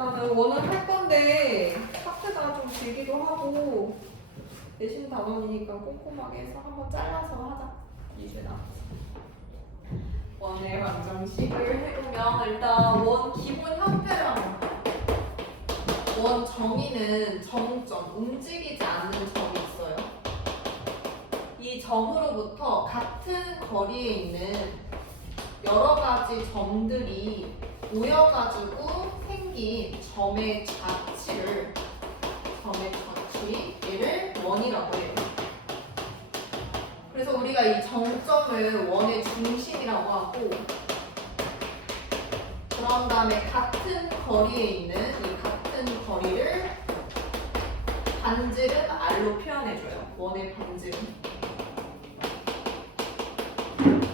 일단은 원을 할 건데 파트가 좀 길기도 하고 내신 단원이니까 꼼꼼하게 해서 한번 잘라서 하자. 이제 나 원의 방정식을 해보면 일단 원 기본 형태를 한번 볼게요. 원 정의는 정점, 움직이지 않는 점이 있어요. 이 점으로부터 같은 거리에 있는 여러 가지 점들이 모여가지고 생긴 점의 자취를 얘를 원이라고 해요. 그래서 우리가 이 정점을 원의 중심이라고 하고 그런 다음에 같은 거리에 있는 이 같은 거리를 반지름 R로 표현해줘요. 원의 반지름.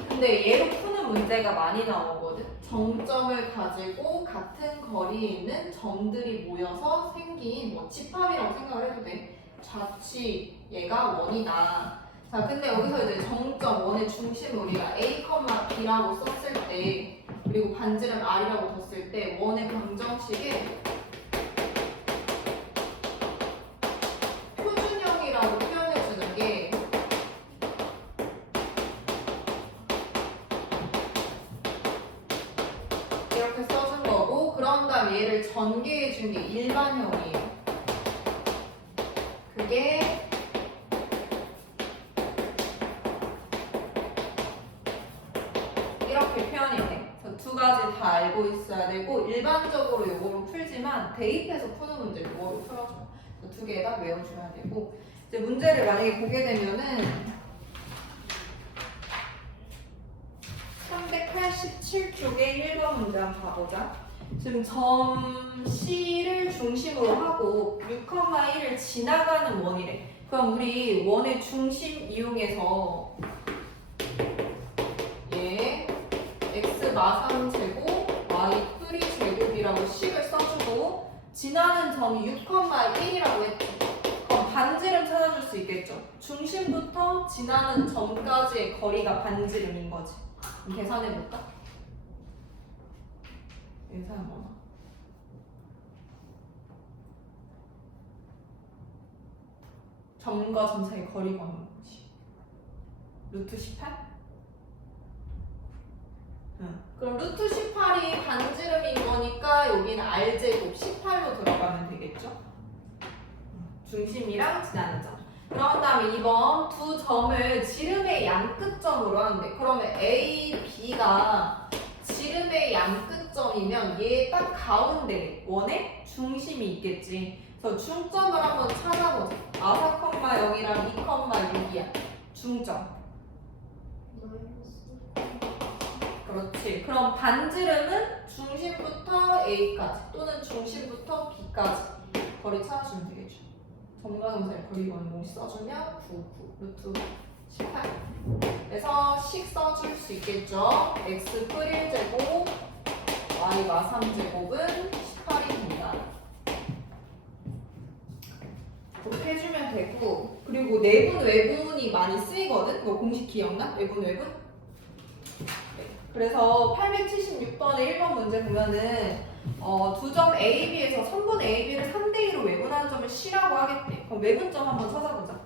근데 얘로 푸는 문제가 많이 나오거든. 정점을 가지고 같은 거리에 있는 점들이 모여서 생긴 뭐 집합이라고 생각을 해도 돼. 자취 얘가 원이다. 자, 근데 여기서 이제 정점 원의 중심을 우리가 A, B라고 썼을 때 그리고 반지름 R이라고 뒀을 때 원의 방정식에 표준형이라고 표현해주는 게 이렇게 써준 거고 그런 다음 얘를 전개해준 게 일반형이에요. 그게 이렇게 표현이 돼. 두 가지 다 알고 있어야 되고 일반적으로 이거로 풀지만 대입해서 푸는 문제 이거로 풀어줘. 두 개 다 외워줘야 되고 이제 문제를 만약에 보게 되면은 387쪽에 1번 문제 한번 봐보자. 지금 점 C를 중심으로 하고 6,1을 지나가는 원이래. 그럼 우리 원의 중심 이용해서 얘 x 마삼 제곱 y 뿌리 제곱이라고 식을 써주고 지나는 점이 6,1이라고 했죠. 그럼 반지름 찾아줄 수 있겠죠. 중심부터 지나는 점까지의 거리가 반지름인 거지. 그럼 계산해볼까? 계산 뭐나? 점과 점 사이 거리 구하는 거지. 루트 18? 응. 그럼 루트 18이 반지름인 거니까 여기는 R제곱 18로 들어가면 되겠죠? 중심이랑 지나는 점. 그런 다음에 2번 두 점을 지름의 양끝점으로 하는데 그러면 A, B가 지름의 양끝점이면 얘 딱 가운데 원의 중심이 있겠지. 그래서 중점을 한번 찾아보자. 아 4,0이랑 2,6이야. 중점. 그렇지. 그럼 반지름은 중심부터 A까지 또는 중심부터 B까지 거리 찾아주면 되겠죠. 점과 점 사이 거리 구하는 공식 써주면 9, 루트 18. 그래서 식 써줄 수 있겠죠. x 풀 1제곱 y 마 3제곱은 18이 됩니다. 그렇게 해주면 되고 그리고 내분 외분이 많이 쓰이거든. 이거 공식 기억나? 내분 외분? 그래서 876번의 1번 문제 보면은 두 점 A, B에서 선분 A, B를 3대2로 외분하는 점을 C라고 하겠대. 그럼 외분점 한번 찾아보자.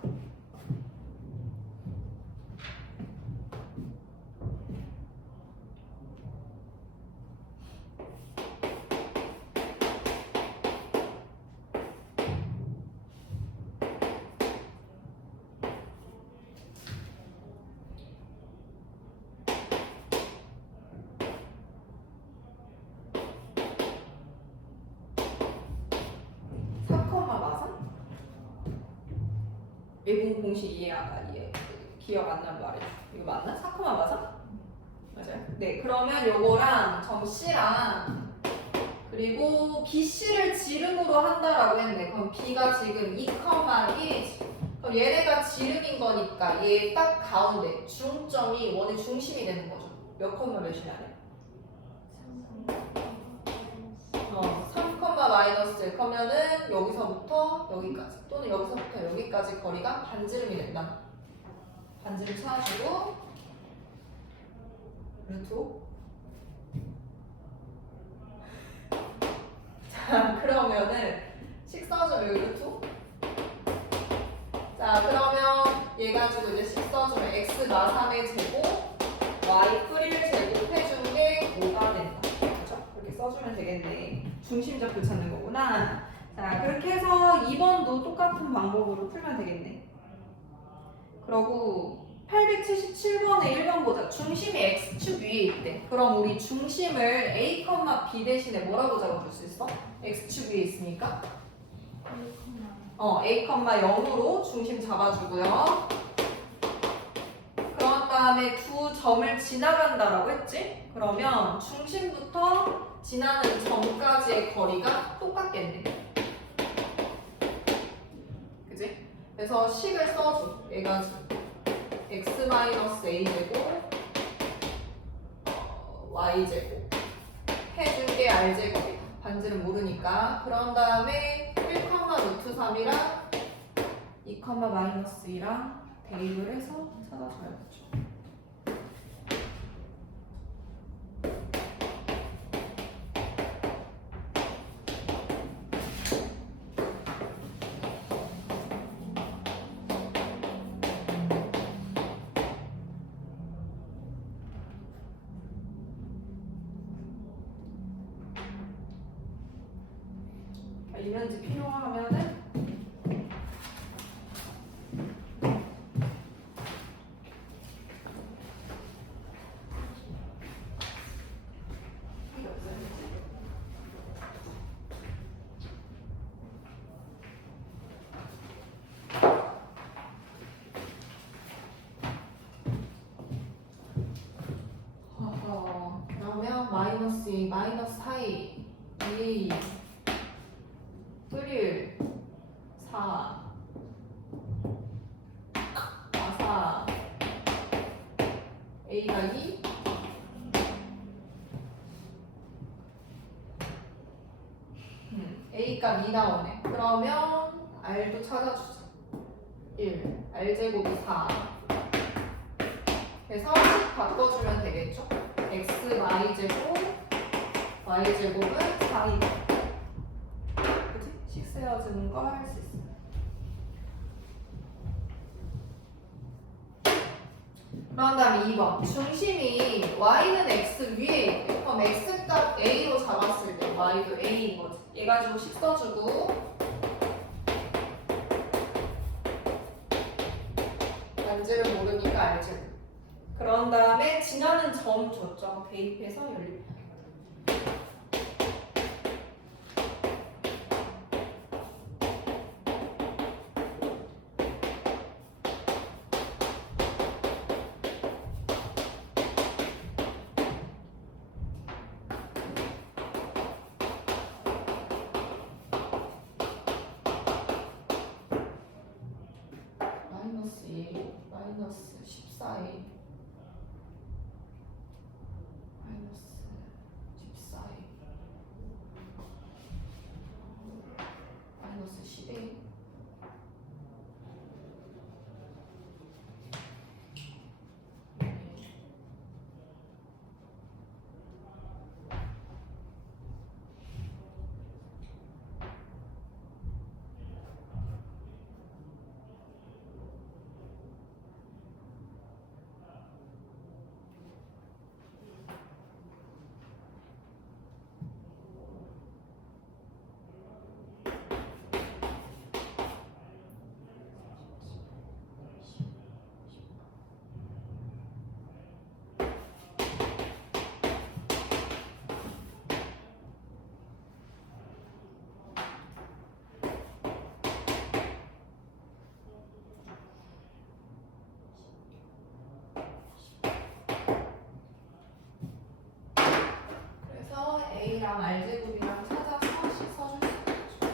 외분 공식 이해 기억 안 나면 말해. 이거 맞나? 4, 맞아? 맞아요. 네, 그러면 요거랑 점 C랑 그리고 BC를 지름으로 한다라고 했네. 그럼 B가 지금 2,1이지. 그럼 얘네가 지름인 거니까 얘 딱 가운데 중점이 원의 중심이 되는 거죠. 몇 콤마 몇이냐? 3, 마이너스. 그러면은 여기서부터 여기까지 또는 여기서부터 여기까지 거리가 반지름이 된다. 반지름 찾아주고 루트 5. 그러면은 식 써주면 루트 2. 자, 그러면 얘 가지고 이제 식 써주면 x 마3의 제곱 y 뿌리를 제곱해준 게 5가 된다. 그렇죠? 그렇게 써주면 되겠네. 중심좌표 찾는 거구나. 자, 그렇게 해서 2번도 똑같은 방법으로 풀면 되겠네. 그러고 877번에 1번 보자. 중심이 x축 위에 있대. 그럼 우리 중심을 a, b 대신에 뭐라고 적어줄 수 있어? x축 위에 있으니까 a, 0으로 중심 잡아주고요. 그런 다음에 두 점을 지나간다라고 했지? 그러면 중심부터 지나는 점까지의 거리가 똑같겠네. 그지? 그래서 식을 써줘. 얘가 x-a 제곱 y 제곱 해준 게 r 제곱이다. 반지는 모르니까. 그런 다음에 1, 루트 3이랑 2, 마이너스 2랑 대입을 해서 찾아줘야겠죠. 이면지 필요하면은 그러면 마이너스 2, 마이너스 4이 2 뿌릴 4 4 A가 2 A 값 2 나오네. 그러면 R도 찾아주자. 1 R제곱이 4 그래서 바꿔주면 되겠죠? X Y제곱 Y제곱은 4이다. 그치? 식 세워주는 거 할 수 있어. 그런 다음에 2번 중심이 y는 x 위에 있대. 그럼 x 값 a로 잡았을 때 y도 a인 거지. 얘 가지고 식 써주고 반지를 모르니까 알지. 그런 다음에 지나는 점 줬죠. 대입해서 연립. 마이너스 2, 마이너스 14이 마이너스 14이 마이너스 12 그래서 A랑 R제곱이랑 찾아서 식 써줄 수 있죠.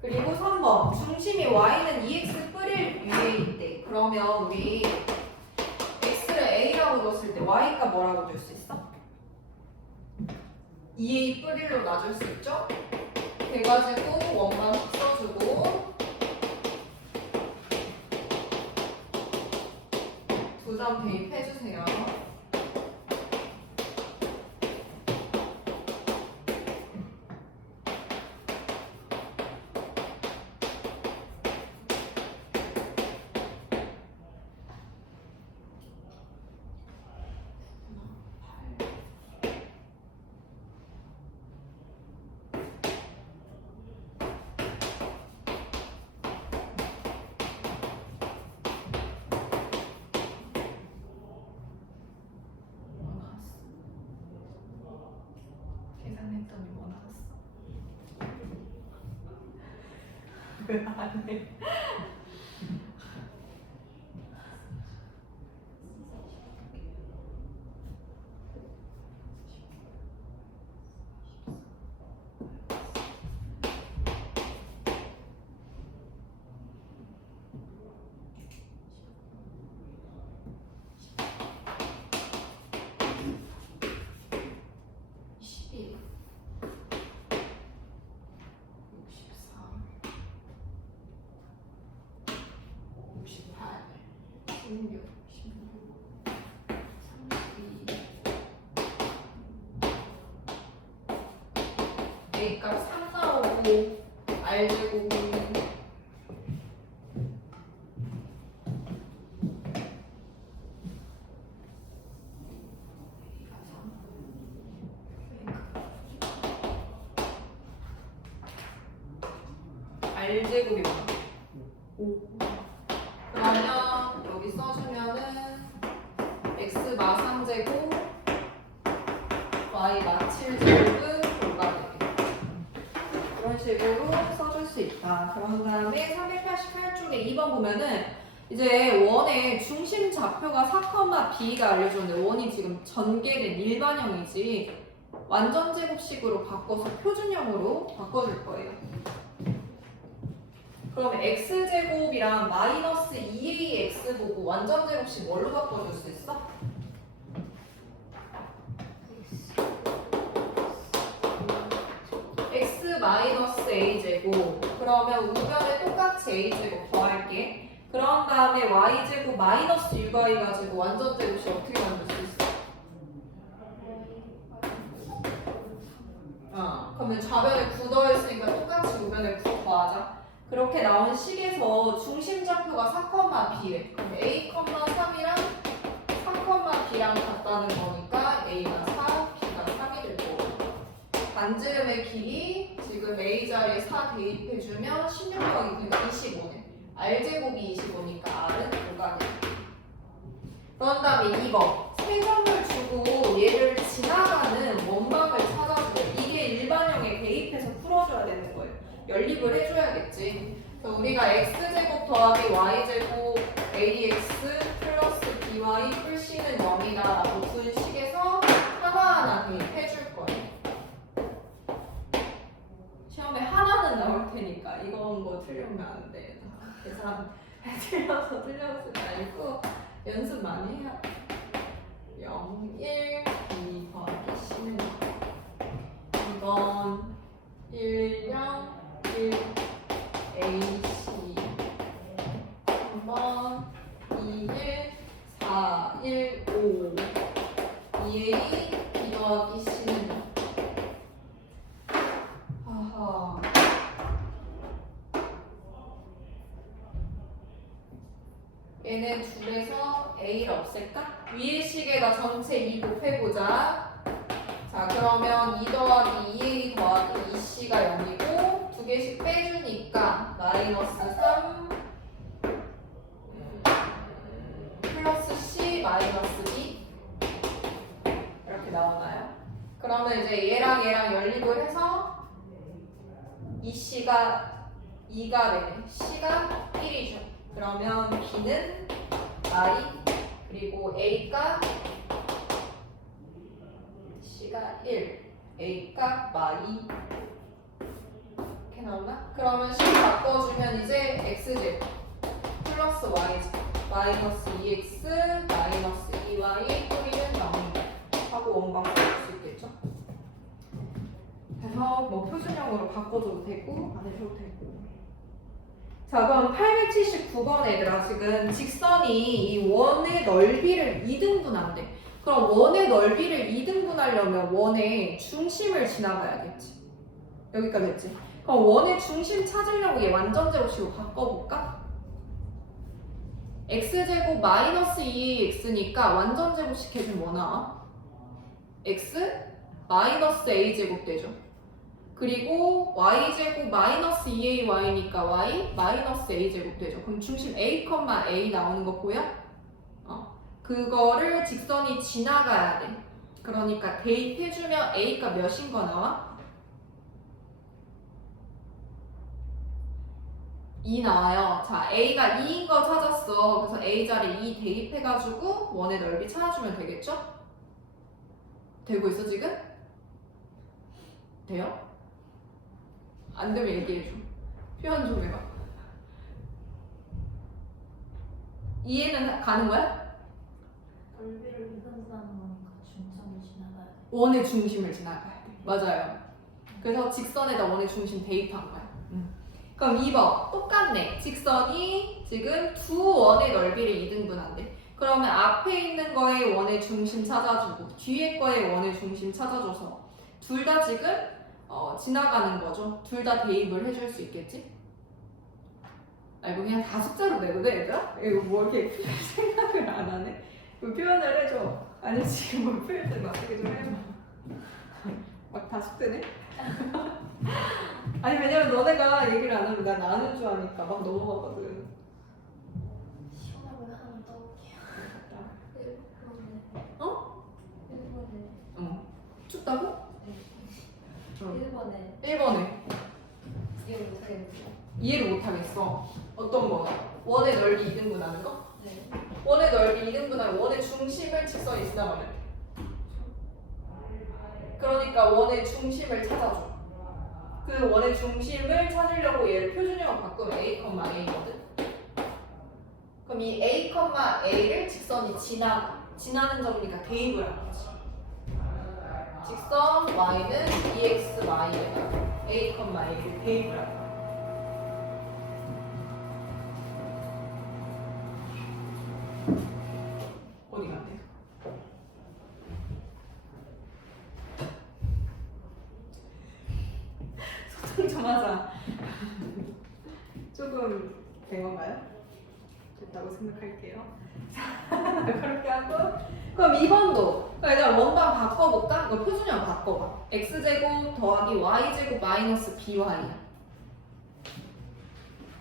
그리고 3번 중심이 y는 2x 뿌릴 위에 있대. 그러면 우리 x를 a라고 줬을 때 y가 뭐라고 줄 수 있어? 2a 뿌릴로 놔줄 수 있죠? 그래가지고 원방식 써주고 2점 대입해주세요. 계산했더니 뭐 나왔어? 왜 안 해? A값 3 나오고 R제곱은 R제곱이 뭐야? 5. 그러면 여기 써주면은 X 마 3제곱 Y 마 7제곱은 뭐가 되겠다. 이런 식으로 써줄 수 있다. 그런 다음에 388쪽에 2번 보면은 이제 원의 중심 좌표가 4,B가 알려줬는데 원이 지금 전개된 일반형이지 완전 제곱식으로 바꿔서 표준형으로 바꿔줄 거예요. 그럼 x제곱이랑 마이너스 2ax 보고 완전 제곱식 뭘로 바꿔줄 수 있어? x 마이너스 a제곱. 그러면 우변에 똑같이 a제곱 더할게. 그런 다음에 y제곱 마이너스 6y 가지고 완전 제곱식 어떻게 만들 수 있어? 그러면 좌변에 9 더했으니까 똑같이 우변에 9 더하자. 그렇게 나온 식에서 중심 좌표가 4,B래. 그럼 A, 3이랑 4,B랑 같다는 거니까 A가 4, B가 3이 될 거고. 반지름의 길이 지금 A 자리에 4 대입해주면 16 더하기 25네. R제곱이 25니까 R은 5가 돼. 그런 다음에 2번. 세 점을 주고 얘를 지나가는 원방을 찾아줘요. 이게 일반형에 대입해서 풀어줘야 되는 거예요. 연립을 해줘야겠지. 그래서 우리가 x제곱 더하기 y제곱 ax 플러스 by 풀 c는 0이다 라고 둔 식에서 하나하나 대입해줄 거예요. 시험에 하나는 나올 테니까 이건 뭐 틀리면 안 돼. 계산 틀려서 말고 연습 많이 해야 돼. 0, 1, 2 더하기 c는 0. 이건 1, 0 1, AC 3번 2, 1, 4, 1, 5 2A B 더하기 C는 0. 하하. 얘네 둘에서 A를 없앨까? 위의 식에다 전체 2 곱해보자. 자, 그러면 2 더하기 2A 더하기 2C가 0이고 두 개씩 빼주니까 마이너스 3 플러스 C 마이너스 B 이렇게 나오나요? 그러면 이제 얘랑 연립을 해서 2C가 2가 되네. C가 1이죠. 그러면 B는 R이 그리고 A가 C가 1 A값 마이 이렇게 나오나? 그러면 C 바꿔주면 이제 X제곱 플러스 Y제곱 마이너스 2X 마이너스 2Y 뿌리는 0 하고 원방 쓸 수 있겠죠? 그래서 그래서 뭐 표준형으로 바꿔줘도 되고 안 해줘도 되고. 자, 그럼 879번 애들아, 지금 직선이 이 원의 넓이를 2등분한대. 그럼 원의 넓이를 2등분하려면 원의 중심을 지나가야겠지. 여기까지 했지. 그럼 원의 중심 찾으려고 얘 완전제곱식으로 바꿔볼까? x제곱 마이너스 2ax니까 완전제곱식 해주면 뭐 나와? x 마이너스 a제곱 되죠. 그리고 y제곱 마이너스 2ay니까 y 마이너스 a제곱 되죠. 그럼 중심 a, a 나오는 거 보여? 그거를 직선이 지나가야 돼. 그러니까 대입해주면 a가 몇인 거 나와? 2 나와요. 자, a가 2인 거 찾았어. 그래서 a 자리에 2 대입해가지고 원의 넓이 찾아주면 되겠죠? 되고 있어 지금? 돼요? 안 되면 얘기해줘. 표현 좀 해봐. 이해는 가는 거야? 넓이를 이등분하는 거니까 중점을 지나가야 돼. 원의 중심을 지나가야 돼. 맞아요. 그래서 직선에다 원의 중심 대입한 거야. 그럼 2번 똑같네. 직선이 지금 두 원의 넓이를 2등분한대. 그러면 앞에 있는 거에 원의 중심 찾아주고 뒤에 거에 원의 중심 찾아줘서 둘 다 지금 지나가는 거죠. 둘 다 대입을 해줄 수 있겠지? 아, 이거 그냥 다 숫자로 내도 돼, 얘들아? 이거 뭐 이렇게 생각을 안 하네? 이거 표현을 해줘. 아니, 지금 뭐 표현을 맞게 좀 해봐. 막 다 숙제네? 아니, 왜냐면 너네가 얘기를 안 하면 난 아는 줄 아니까 막 넘어가거든. 시원한 걸 하나 떠올게요. 1번에. 어? 1번에. 춥다고? 네. 응. 1번에. 1번에. 이해를 못하겠어요. 이해를 못하겠어. 어떤 거? 원의 넓이 2등분하는 거? 네. 원의 넓이 2등분하면 원의 중심을 직선이 지나가면 돼. 그러니까 원의 중심을 찾아줘. 그 원의 중심을 찾으려고 얘를 표준형으로 바꾸면 a, a거든. 그럼 이 a, a를 직선이 지나는 점이니까 대입을 하는 거지. 직선 y는 2x, y에다 a, a를 대입을 하는 거야. 어디 갔네? 소통 좀 하자. 조금 된 건가요? 됐다고 생각할게요. 자, 그렇게 하고 그럼 2번도 일단 원방 바꿔볼까? 이거 표준형 바꿔봐. x제곱 더하기 y제곱 마이너스 by야.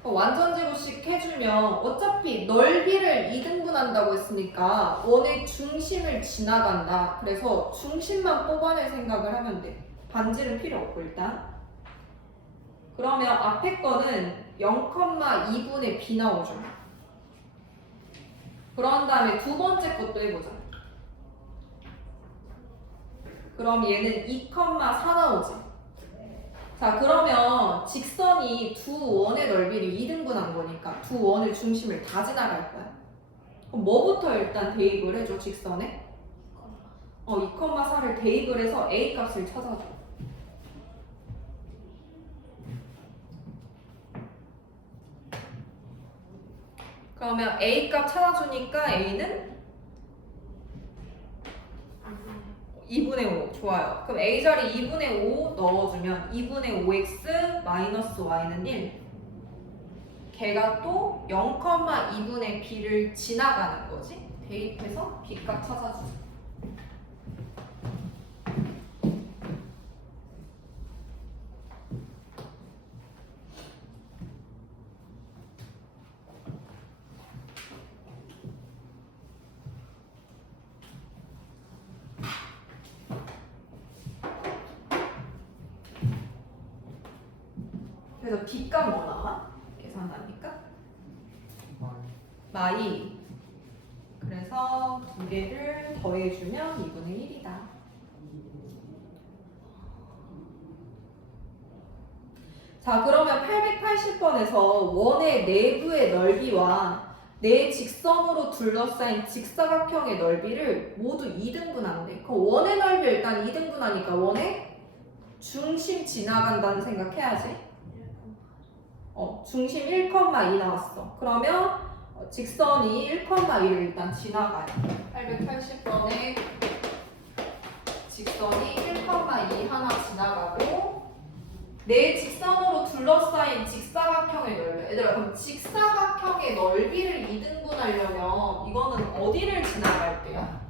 완전제곱식 해주면 어차피 넓이를 2등분한다고 했으니까 원의 중심을 지나간다. 그래서 중심만 뽑아낼 생각을 하면 돼. 반지는 필요 없고 일단. 그러면 앞에 거는 0,2분의 b 나오죠. 그런 다음에 두 번째 것도 해보자. 그럼 얘는 2,4 나오지. 자, 그러면 직선이 두 원의 넓이를 2등분한 거니까 두 원의 중심을 다 지나갈 거야. 그럼 뭐부터 일단 대입을 해줘, 직선에? 2,4를 대입을 해서 a 값을 찾아줘. 그러면 a 값 찾아주니까 a는 2분의 5. 좋아요. 그럼 a 자리 2분의 5 넣어주면 2분의 5x 마이너스 y는 1. 걔가 또 0,2분의 b를 지나가는 거지. 대입해서 b 값 찾아주자. 그래서 b값 뭐 나와? 계산하니까? 마이. 그래서 두 개를 더해주면 2분의 1이다. 자, 그러면 880번에서 원의 내부의 넓이와 내 직선으로 둘러싸인 직사각형의 넓이를 모두 2등분한대. 그 원의 넓이 일단 2등분하니까 원의 중심 지나간다는 생각해야지. 중심 1,2 나왔어. 그러면 직선이 1,2를 일단 지나가요. 880번에 직선이 1,2 하나 지나가고 내 직선으로 둘러싸인 직사각형의 넓이. 얘들아, 그럼 직사각형의 넓이를 2등분하려면 이거는 어디를 지나갈 때야?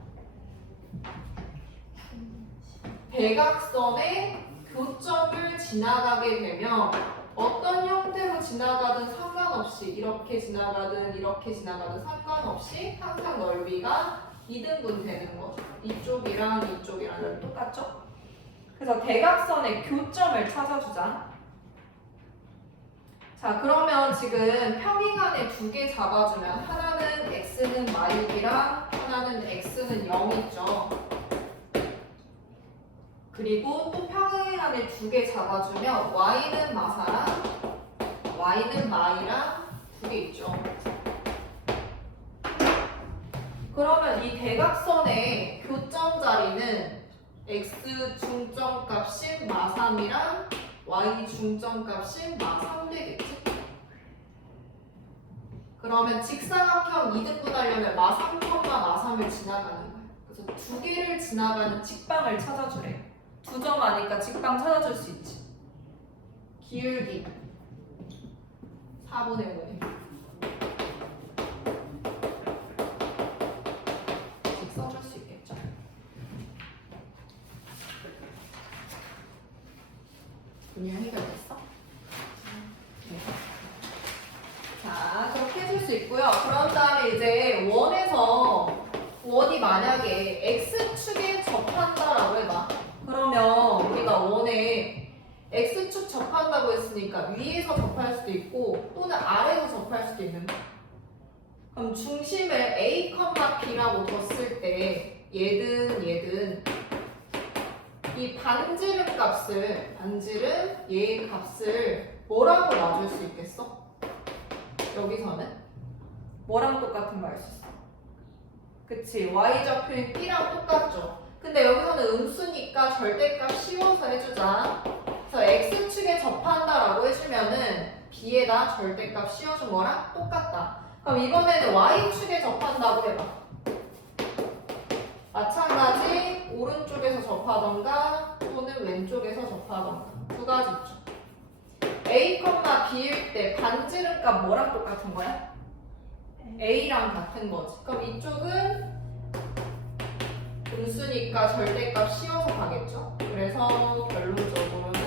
대각선의 교점을 지나가게 되면 어떤 형태로 지나가든 상관없이 이렇게 지나가든 이렇게 지나가든 상관없이 항상 넓이가 2등분 되는 거죠. 이쪽이랑 이쪽이랑 넓이 똑같죠? 그래서 대각선의 교점을 찾아주자. 자, 그러면 지금 평행안에 두 개 잡아주면 하나는 x는 마육이랑 하나는 x는 0 있죠. 그리고 또 평행안에 두 개 잡아주면 y는 마사랑 y는 마이랑 두 개 있죠. 그러면 이 대각선의 교점 자리는 x 중점값인 마3이랑 y 중점값인 마3 되겠지? 그러면 직사각형 2등분 하려면 마3, 마3을 지나가는 거야. 그래서 두 개를 지나가는 직방을 찾아주래. 두 점 아니까 직방 찾아줄 수 있지. 기울기 4분의 5네. 직 써줄 수 있겠죠. 분열 해결됐어? 네. 자, 그렇게 해줄 수 있고요. 그런 다음에 이제 원이 만약에 x축에 접한다라고 해봐. 그러면 우리가 원에 x축 접한다고 했으니까 위에서 접할 수도 있고 또는 아래에서 접할 수도 있는 거야. 그럼 중심을 a, b라고 뒀을 때 얘든 이 반지름 얘의 값을 뭐라고 놔줄 수 있겠어? 여기서는 뭐랑 똑같은 거 알 수 있어? 그치, y좌표인 b랑 똑같죠. 근데 여기서는 음수니까 절대값 씌워서 해주자. 그래서 x축에 접한다라고 해주면은 b에다 절대값 씌워준 거랑 똑같다. 그럼 이번에는 y축에 접한다고 해봐. 마찬가지 오른쪽에서 접하던가 또는 왼쪽에서 접하던가 두 가지 있죠. a, b일 때 반지름값 뭐랑 똑같은 거야? a랑 같은 거지. 그럼 이쪽은 음수니까 절대값 씌워서 가겠죠. 그래서 결론적으로는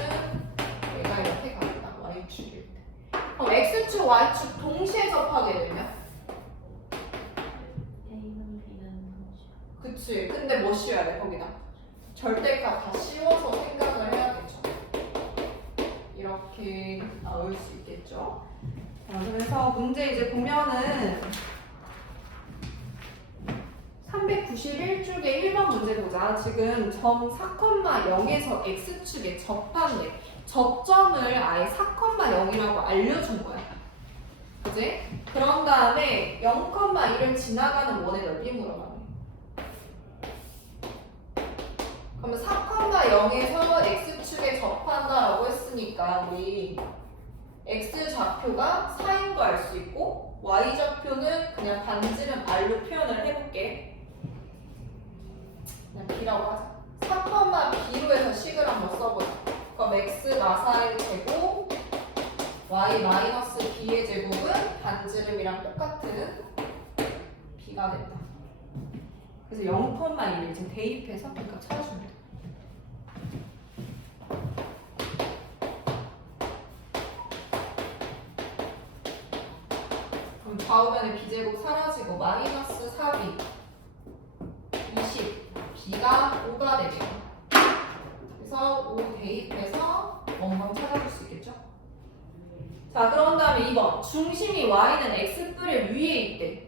얘가 이렇게 가겠다. y축일 때. 그럼 x축, y축 동시에 접하게 되면? A는 B는 동시에. 그치. 근데 뭐 씌워야 돼 거기다? 절대값 다 씌워서 생각을 해야 되죠. 이렇게 나올 수 있겠죠. 자, 그래서 문제 이제 보면은 391쪽에 1번 문제 보자. 지금 점 4,0에서 x축에 접한 게 접점을 아예 4,0이라고 알려준 거야. 그지? 그런 다음에 0,1을 지나가는 원의 넓이 물어봐요. 그러면 4,0에서 x축에 접한다라고 했으니까 우리 x좌표가 4인 거 알 수 있고 y좌표는 그냥 반지름 r로 표현을 해볼게. 그냥 b라고 하자. 4,b로 해서 식을 한번 써보자. 그럼 x 마사의 제곱 y 마이너스 b의 제곱은 반지름이랑 똑같은 b가 된다. 그래서 0,1을 이제 대입해서 그러니까 찾아주면 돼. 그럼 좌우변의 b제곱 사라지고 마이너스 4b 20 b가 5가 되죠. 그래서 5 대입해서 원방 찾아볼 수 있겠죠. 자, 그런 다음에 2번 중심이 y는 x뿔의 위에 있대.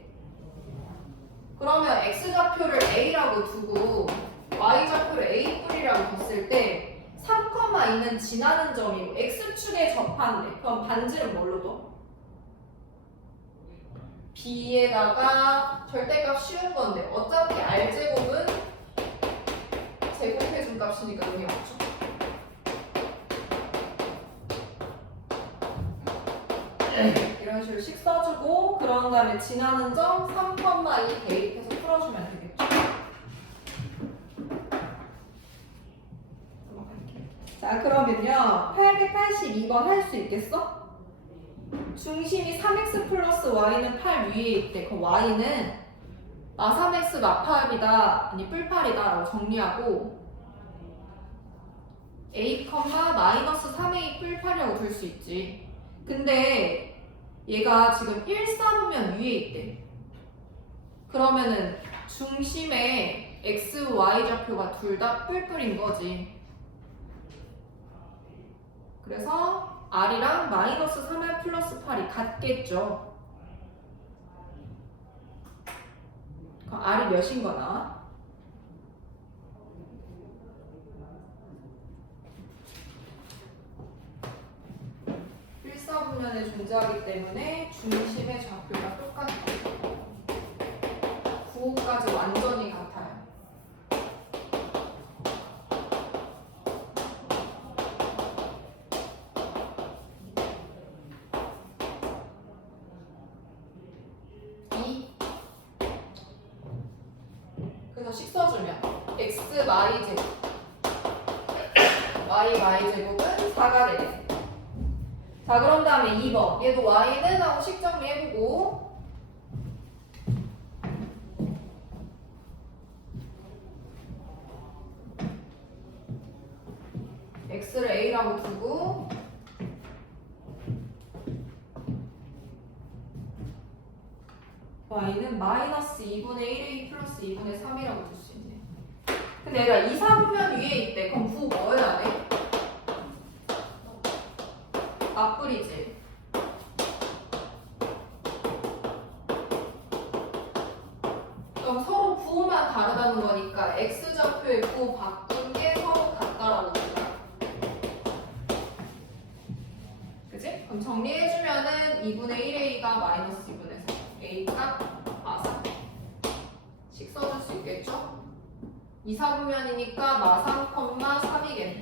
그러면 x좌표를 a라고 두고 y좌표를 a뿔이라고 뒀을 때 3,2는 지나는 점이고 x축에 접한대. 그럼 반지름 뭘로 둬? b에다가 절대값 씌운 건데 어차피 r제곱은 제곱해준 값이니까 의미 없죠. 이런 식으로 씩 써주고 그런 다음에 지나는 점 3,2 대입해서 풀어주면 되겠죠. 자 그러면요 882번 할 수 있겠어? 중심이 3x 플러스 y는 8 위에 있대. 그럼 y는 나 3x 마팔이다 아니 뿔팔이다 라고 정리하고 a, 마이너스 3a 뿔팔이라고 둘 수 있지. 근데 얘가 지금 1, 4분면 위에 있대. 그러면은 중심에 x, y 좌표가 둘 다 뿔뿔인 거지. 그래서 r이랑 마이너스 3r 플러스 8이 같겠죠. 그럼 r이 몇인 거나? 일사분면에 존재하기 때문에 중심의 좌표가 똑같아. 9호까지 완전히 같아요. 그래서 식 써주면 x y 제곱 y 제곱은 4가 되겠네. 자 그런 다음에 2번 얘도 y는 하고 식 정리해보고 x를 a라고 두고 y는 마이너스 2분의 1a 플러스 2분의 3이라고 둘 수 있네. 근데 얘가 2, 4분면 위에 있대. 그럼 부 뭐여야 돼? 맞불이지. 그럼 서로 부호만 다르다는 거니까 x좌표의 부호 바꾼 게 서로 같다라고 보자. 그치? 그럼 정리해주면은 2분의 1a가 마이너스 2분의 3 a가 마상 식 써줄 수 있겠죠? 2, 4분면이니까 마상, 3이겠네.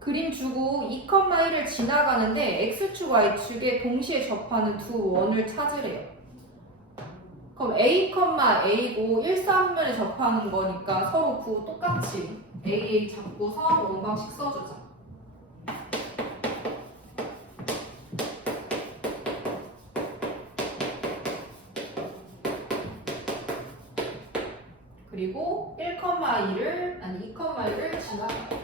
그림 주고 2,1을 지나가는데 x축, y축에 동시에 접하는 두 원을 찾으래요. 그럼 a, a고 1, 4분면에 접하는 거니까 서로 부호 똑같이 a 잡고서 원방식 써주자. 그리고 1,2를 아니 2,1을 지나가요.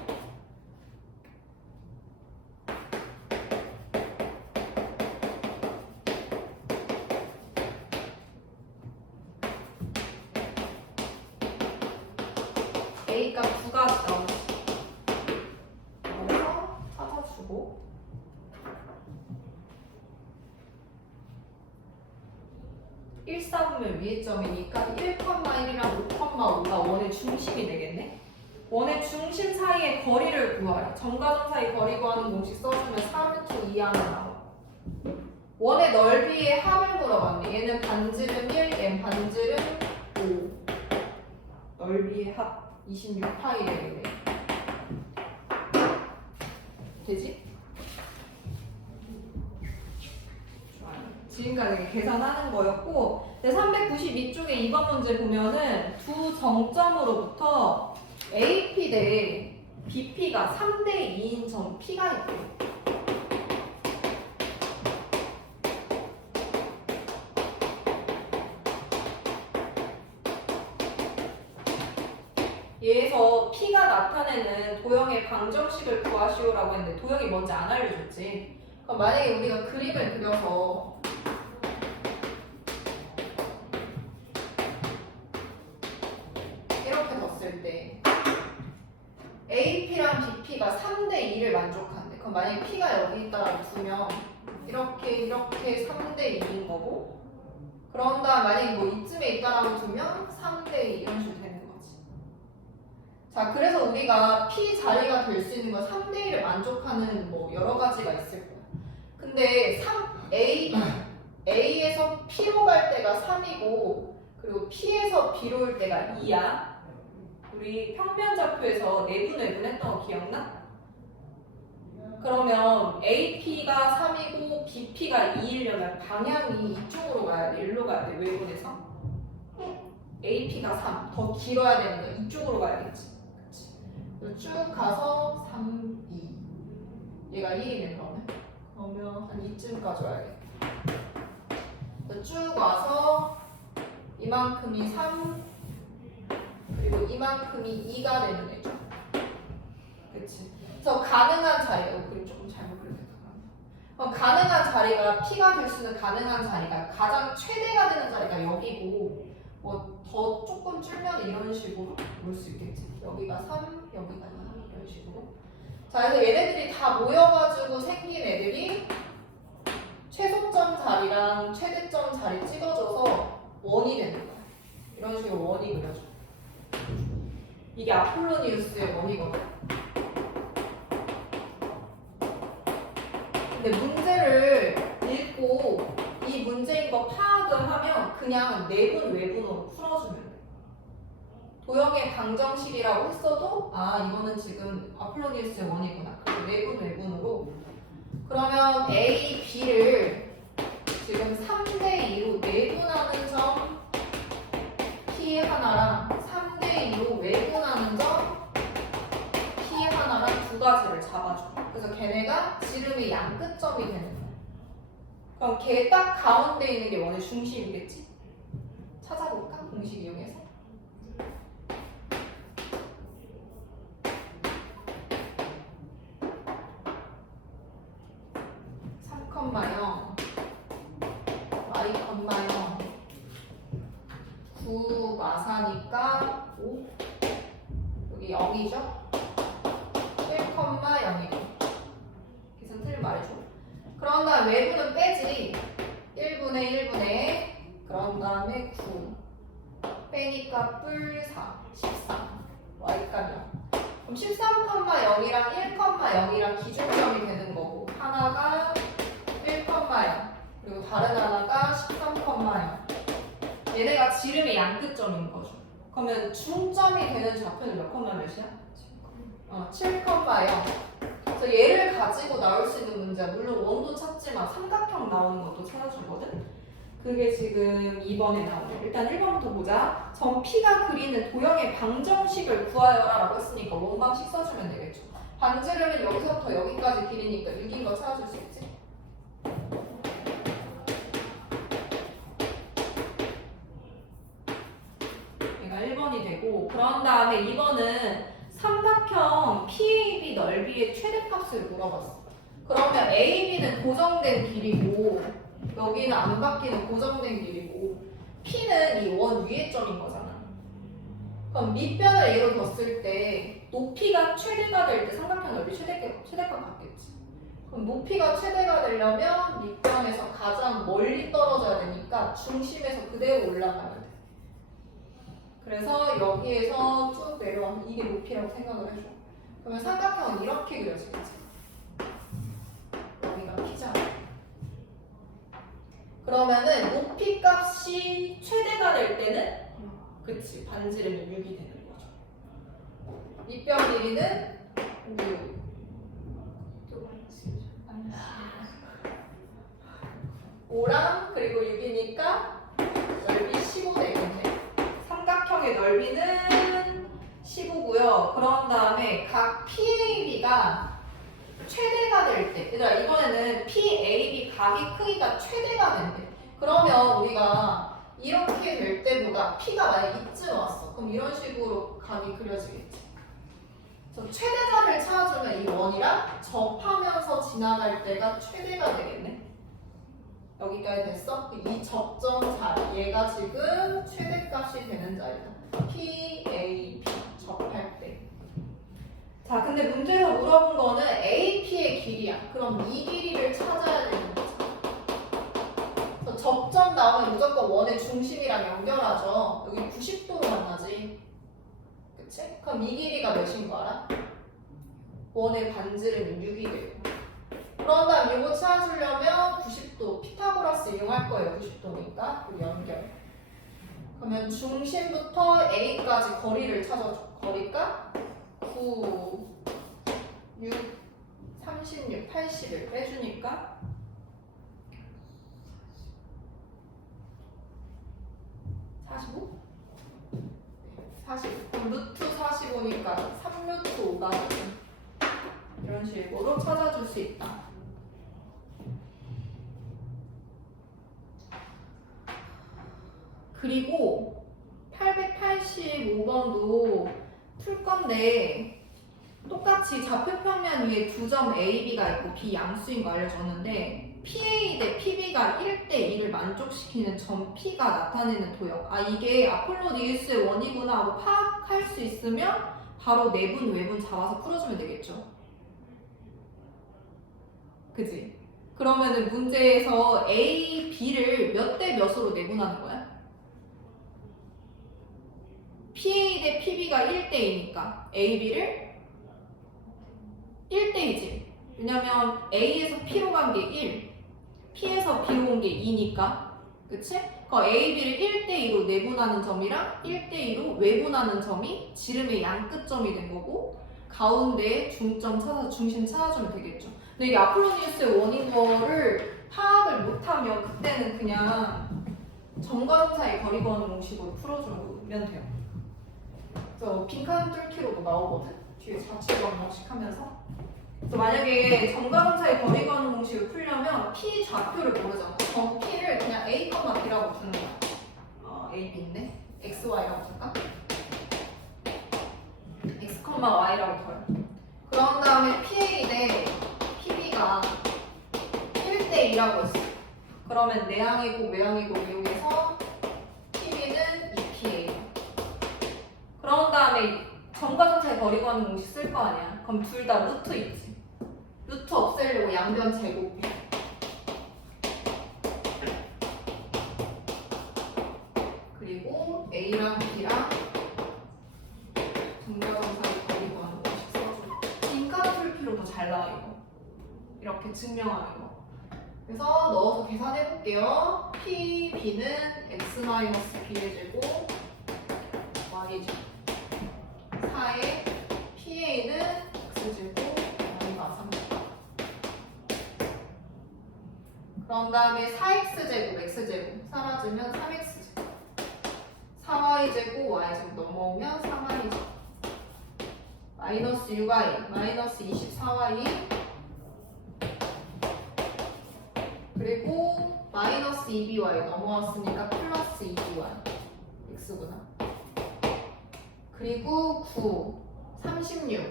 A값 두 가지 나오지. 그래서 찾아주고 1, 4분면 위에 점이니까 1,1이랑 5,5가 원의 중심이 되겠네. 원의 중심 사이의 거리를 구하래. 점과 점 사이 거리 구하는 공식 써주면 3루트 2 하나 나와. 원의 넓이의 합을 물어봤네. 얘는 반지름 1, 얘는 반지름 5. 넓이의 합 26파이 되겠네. 되지? 좋아요. 지금까지 계산하는 거였고 392쪽에 2번 문제 보면은 두 정점으로부터 AP 대 BP가 3대 2인 점 P가 있대요. 얘에서 P가 나타내는 도형의 방정식을 구하시오라고 했는데 도형이 뭔지 안 알려줬지. 그럼 만약에 우리가 그림을 그려서 이렇게 봤을 때 AP랑 BP가 3대 2를 만족한대. 그럼 만약에 P가 여기 있다라고 두면 이렇게 3대 2인 거고 그런 다음 만약에 뭐 이쯤에 있다라고 두면 3대 2 이런 식으로 되는 거지. 자, 그래서 우리가 P 자리가 될 수 있는 건 3대 1을 만족하는 뭐 여러 가지가 있을 거야. 근데 A에서 P로 갈 때가 3이고 그리고 P에서 B로 올 때가 2야. 우리 평면좌표에서 내분했던 거 기억나? 그러면 AP가 3이고 BP가 2이려면 방향이 이쪽으로 가야 돼? 일로 가야 돼? 외분에서? AP가 3. 더 길어야 되는 거 이쪽으로 가야겠지. 그치? 쭉 가서 3, 2. 얘가 1이네 그러면 한 이쯤까지 와야겠다. 쭉 와서 이만큼이 3 그리고 이만큼이 2가 되는 애죠. 그치? 그래서 가능한 자리가 그림 조금 잘못 그렸다. 그럼 가능한 자리가 P가 될 수 있는 가능한 자리가 가장 최대가 되는 자리가 여기고 뭐 더 조금 줄면 이런 식으로 볼 수 있겠지. 여기가 3, 여기가 2 이런 식으로. 자, 그래서 얘네들이 다 모여가지고 생긴 애들이 최소점 자리랑 최대점 자리 찍어줘서 원이 되는 거야. 이런 식으로 원이 그려져. 이게 아폴로니우스의 원이거든. 근데 문제를 읽고 이 문제인 거 파악을 하면 그냥 내분 외분으로 풀어주면 돼. 도형의 방정식이라고 했어도 아 이거는 지금 아폴로니우스의 원이구나. 그래서 내분 외분으로 그러면 A, B를 지금 3대2로 내분하는 점 P 하나랑 3대2로 외분하는 점 P 하나랑 두 가지를 잡아줘. 그래서 걔네가 지름의 양끝점이 되는 거야. 그럼 걔 딱 가운데 있는 게 원의 중심이겠지? 찾아볼까? 공식 이용해서. y,0 9 마사니까 5 여기 0이죠? 1,0이죠. 계산 틀린 말이죠. 그런 다음 외부는 빼지. 1분의 1분의 그런 다음에 9 빼니까 뿔 4 13 y값 0. 그럼 13,0이랑 1,0이랑 기준점이 되는 거고 하나가 1,0 그리고 다른 하나가 13,0 얘네가 지름의 양끝점인 거죠. 그러면 중점이 되는 좌표는 몇 컴마 몇이야? 7,0. 그래서 얘를 가지고 나올 수 있는 문제야. 물론 원도 찾지만 삼각형 나오는 것도 찾아주거든. 그게 지금 2번에 나오네. 일단 1번부터 보자. 점 P가 그리는 도형의 방정식을 구하여라 라고 했으니까 원방식 써주면 되겠죠. 반지름은 여기서부터 여기까지 길이니까 6인 거 찾아줄 수 있지? 얘가 1번이 되고 그런 다음에 2번은 삼각형 PAB 넓이의 최대값을 물어봤어. 그러면 AB는 고정된 길이고 여기는 안 바뀌는 고정된 길이고 P는 이 원 위의 점인 거잖아. 그럼 밑변을 예로 뒀을 때 높이가 최대가 될 때 삼각형 넓이 최대값 같겠지. 그럼 높이가 최대가 되려면 밑변에서 가장 멀리 떨어져야 되니까 중심에서 그대로 올라가야 돼. 그래서 여기에서 쭉 내려가면 이게 높이라고 생각을 해줘. 그러면 삼각형은 이렇게 그려지겠지. 여기가 P잖아. 그러면은 높이 값이 최대가 될 때는 그치 반지름이 6이 되는 거죠. 밑변 길이는 6. 5랑 그리고 6이니까 넓이 15 되겠네. 삼각형의 넓이는 15고요. 그런 다음에 각 PAB가 최대가 될 때, 얘들아 이번에는 PAB 각의 크기가 최대가 된대. 그러면 우리가 이렇게 될 때보다 P가 만약 이쯤 왔어. 그럼 이런 식으로 각이 그려지겠지. 그래서 최대자를 찾아주면 이 원이랑 접하면서 지나갈 때가 최대가 되겠네. 여기까지 됐어? 이 접점 자리, 얘가 지금 최대값이 되는 자리다. PAB 접할 때. 자, 근데 문제에서 물어본 거는 AP의 길이야. 그럼 이 길이를 찾아야 되는 거지. 그래서 접점 나오면 무조건 원의 중심이랑 연결하죠. 여기 90도로 만나지. 그치? 그럼 이 길이가 몇인 거 알아? 원의 반지름이 6이 돼요. 그런 다음 이거 찾으려면 90도 피타고라스 이용할 거예요. 90도니까 그리고 연결. 그러면 중심부터 A까지 거리를 찾아줘. 거리가 9, 6, 36, 80을 빼주니까 45? 40. 그럼 루트 45니까 3루트 5가 되는 이런 식으로 찾아줄 수 있다. 그리고 885번도 풀 건데 똑같이 좌표평면 위에 두 점 A, B가 있고 B 양수인 거 알려줬는데 PA 대 PB가 1대 2를 만족시키는 점 P가 나타내는 도형. 아 이게 아폴로니우스의 원이구나 하고 파악할 수 있으면 바로 내분 외분 잡아서 풀어주면 되겠죠. 그지? 그러면은 문제에서 A, B를 몇 대 몇으로 내분하는 거야? PA 대 PB가 1대2니까 A, B를 1대2지. 왜냐면 A에서 P로 간 게 1, P에서 B로 온 게 2니까. 그치? 그 A, B를 1대2로 내분하는 점이랑 1대2로 외분하는 점이 지름의 양끝점이 된 거고 가운데 중점 찾아서 중심 찾아주면 되겠죠. 근데 이게 아폴로니우스의 원인 거를 파악을 못하면 그때는 그냥 점과 점 사이 거리 구하는 공식으로 풀어주면 돼요. 그래서 빈칸 뚫기로도 나오거든? 뒤에 좌측 방정식 하면서. 그래서 만약에 점과 점 사이 거리 구하는 공식을 풀려면 P 좌표를 모르잖아. 점 P를 그냥 A, B라고 두는 거야. A, B인데 X, Y라고 둘까? X, Y라고 둬요. 그런 다음에 PA 대 PB가 1대2라고 했어. 그러면 내항이고 외항이고 이용해서 PB는 2PA. 그런 다음에 점과 점 사이 거리 구하는 공식 쓸 거 아니야. 그럼 둘 다 루트 있지. 루트 없애려고 양변 제곱해. 그리고 A랑 B랑 점과 점 사이 거리 구하는 공식 써줘. 빈칸 풀 필요도 잘 나와 이거. 이렇게 증명하는 거. 그래서 넣어서 계산해 볼게요. P, B는 X-B의 제곱 Y제곱 4에 PA는 X제곱 Y가 3. 그런 다음에 4X제곱 X제곱 사라지면 3X제곱 4Y제곱 Y제곱 넘어오면 3Y제곱 마이너스 6Y 마이너스 24Y 그리고 마이너스 2by 넘어왔으니까 플러스 2by x구나. 그리고 9, 36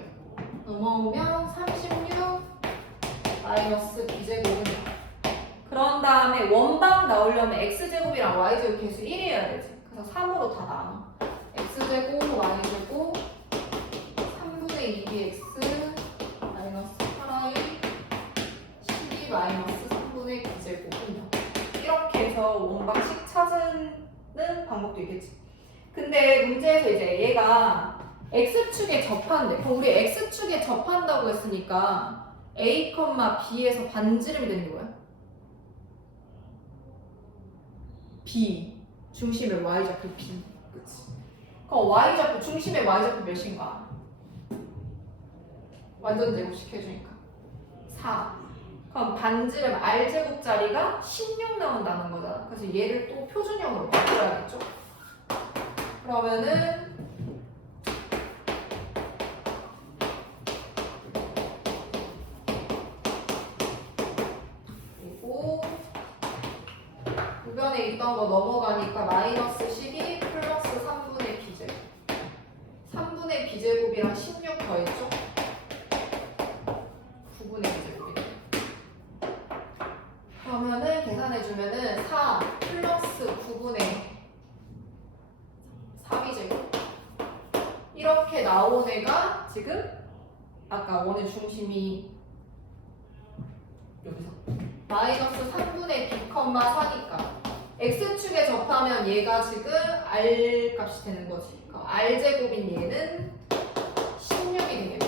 넘어오면 36 마이너스 b제곱은 그런 다음에 원방 나오려면 x제곱이랑 y제곱 계수 1이어야 되지. 그래서 3으로 다 나눠. x제곱, y제곱 3분의 2bx 마이너스 8y 12 마이너스 3분의 9제곱은 이렇게 해서 원방식 찾는 방법도 있겠지. 근데 문제에서 이제 얘가 x축에 접한대. 그럼 우리 x축에 접한다고 했으니까 a, b에서 반지름이 되는 거야. b 중심의 y좌표 b. 그치? 그럼 y좌표 중심의 y좌표 몇인가? 완전 제곱식 해주니까 4. 그럼 반지름 r제곱짜리가 16 나온다는 거잖아. 그래서 얘를 또 표준형으로 바꿔야겠죠? 그러면은 그리고 우변에 있던 거 넘어가니까 마이너스 12 플러스 3분의 b제곱 3분의 b제곱이랑 16 더했죠? 9분의 b제곱이네. 그러면은 계산해주면은 4 플러스 9분의 4b제곱 이렇게 나온 애가 지금 아까 원의 중심이 여기서 마이너스 3분의 b, 4니까 x축에 접하면 얘가 지금 r 값이 되는 거지. r제곱인 얘는 16이 되겠네.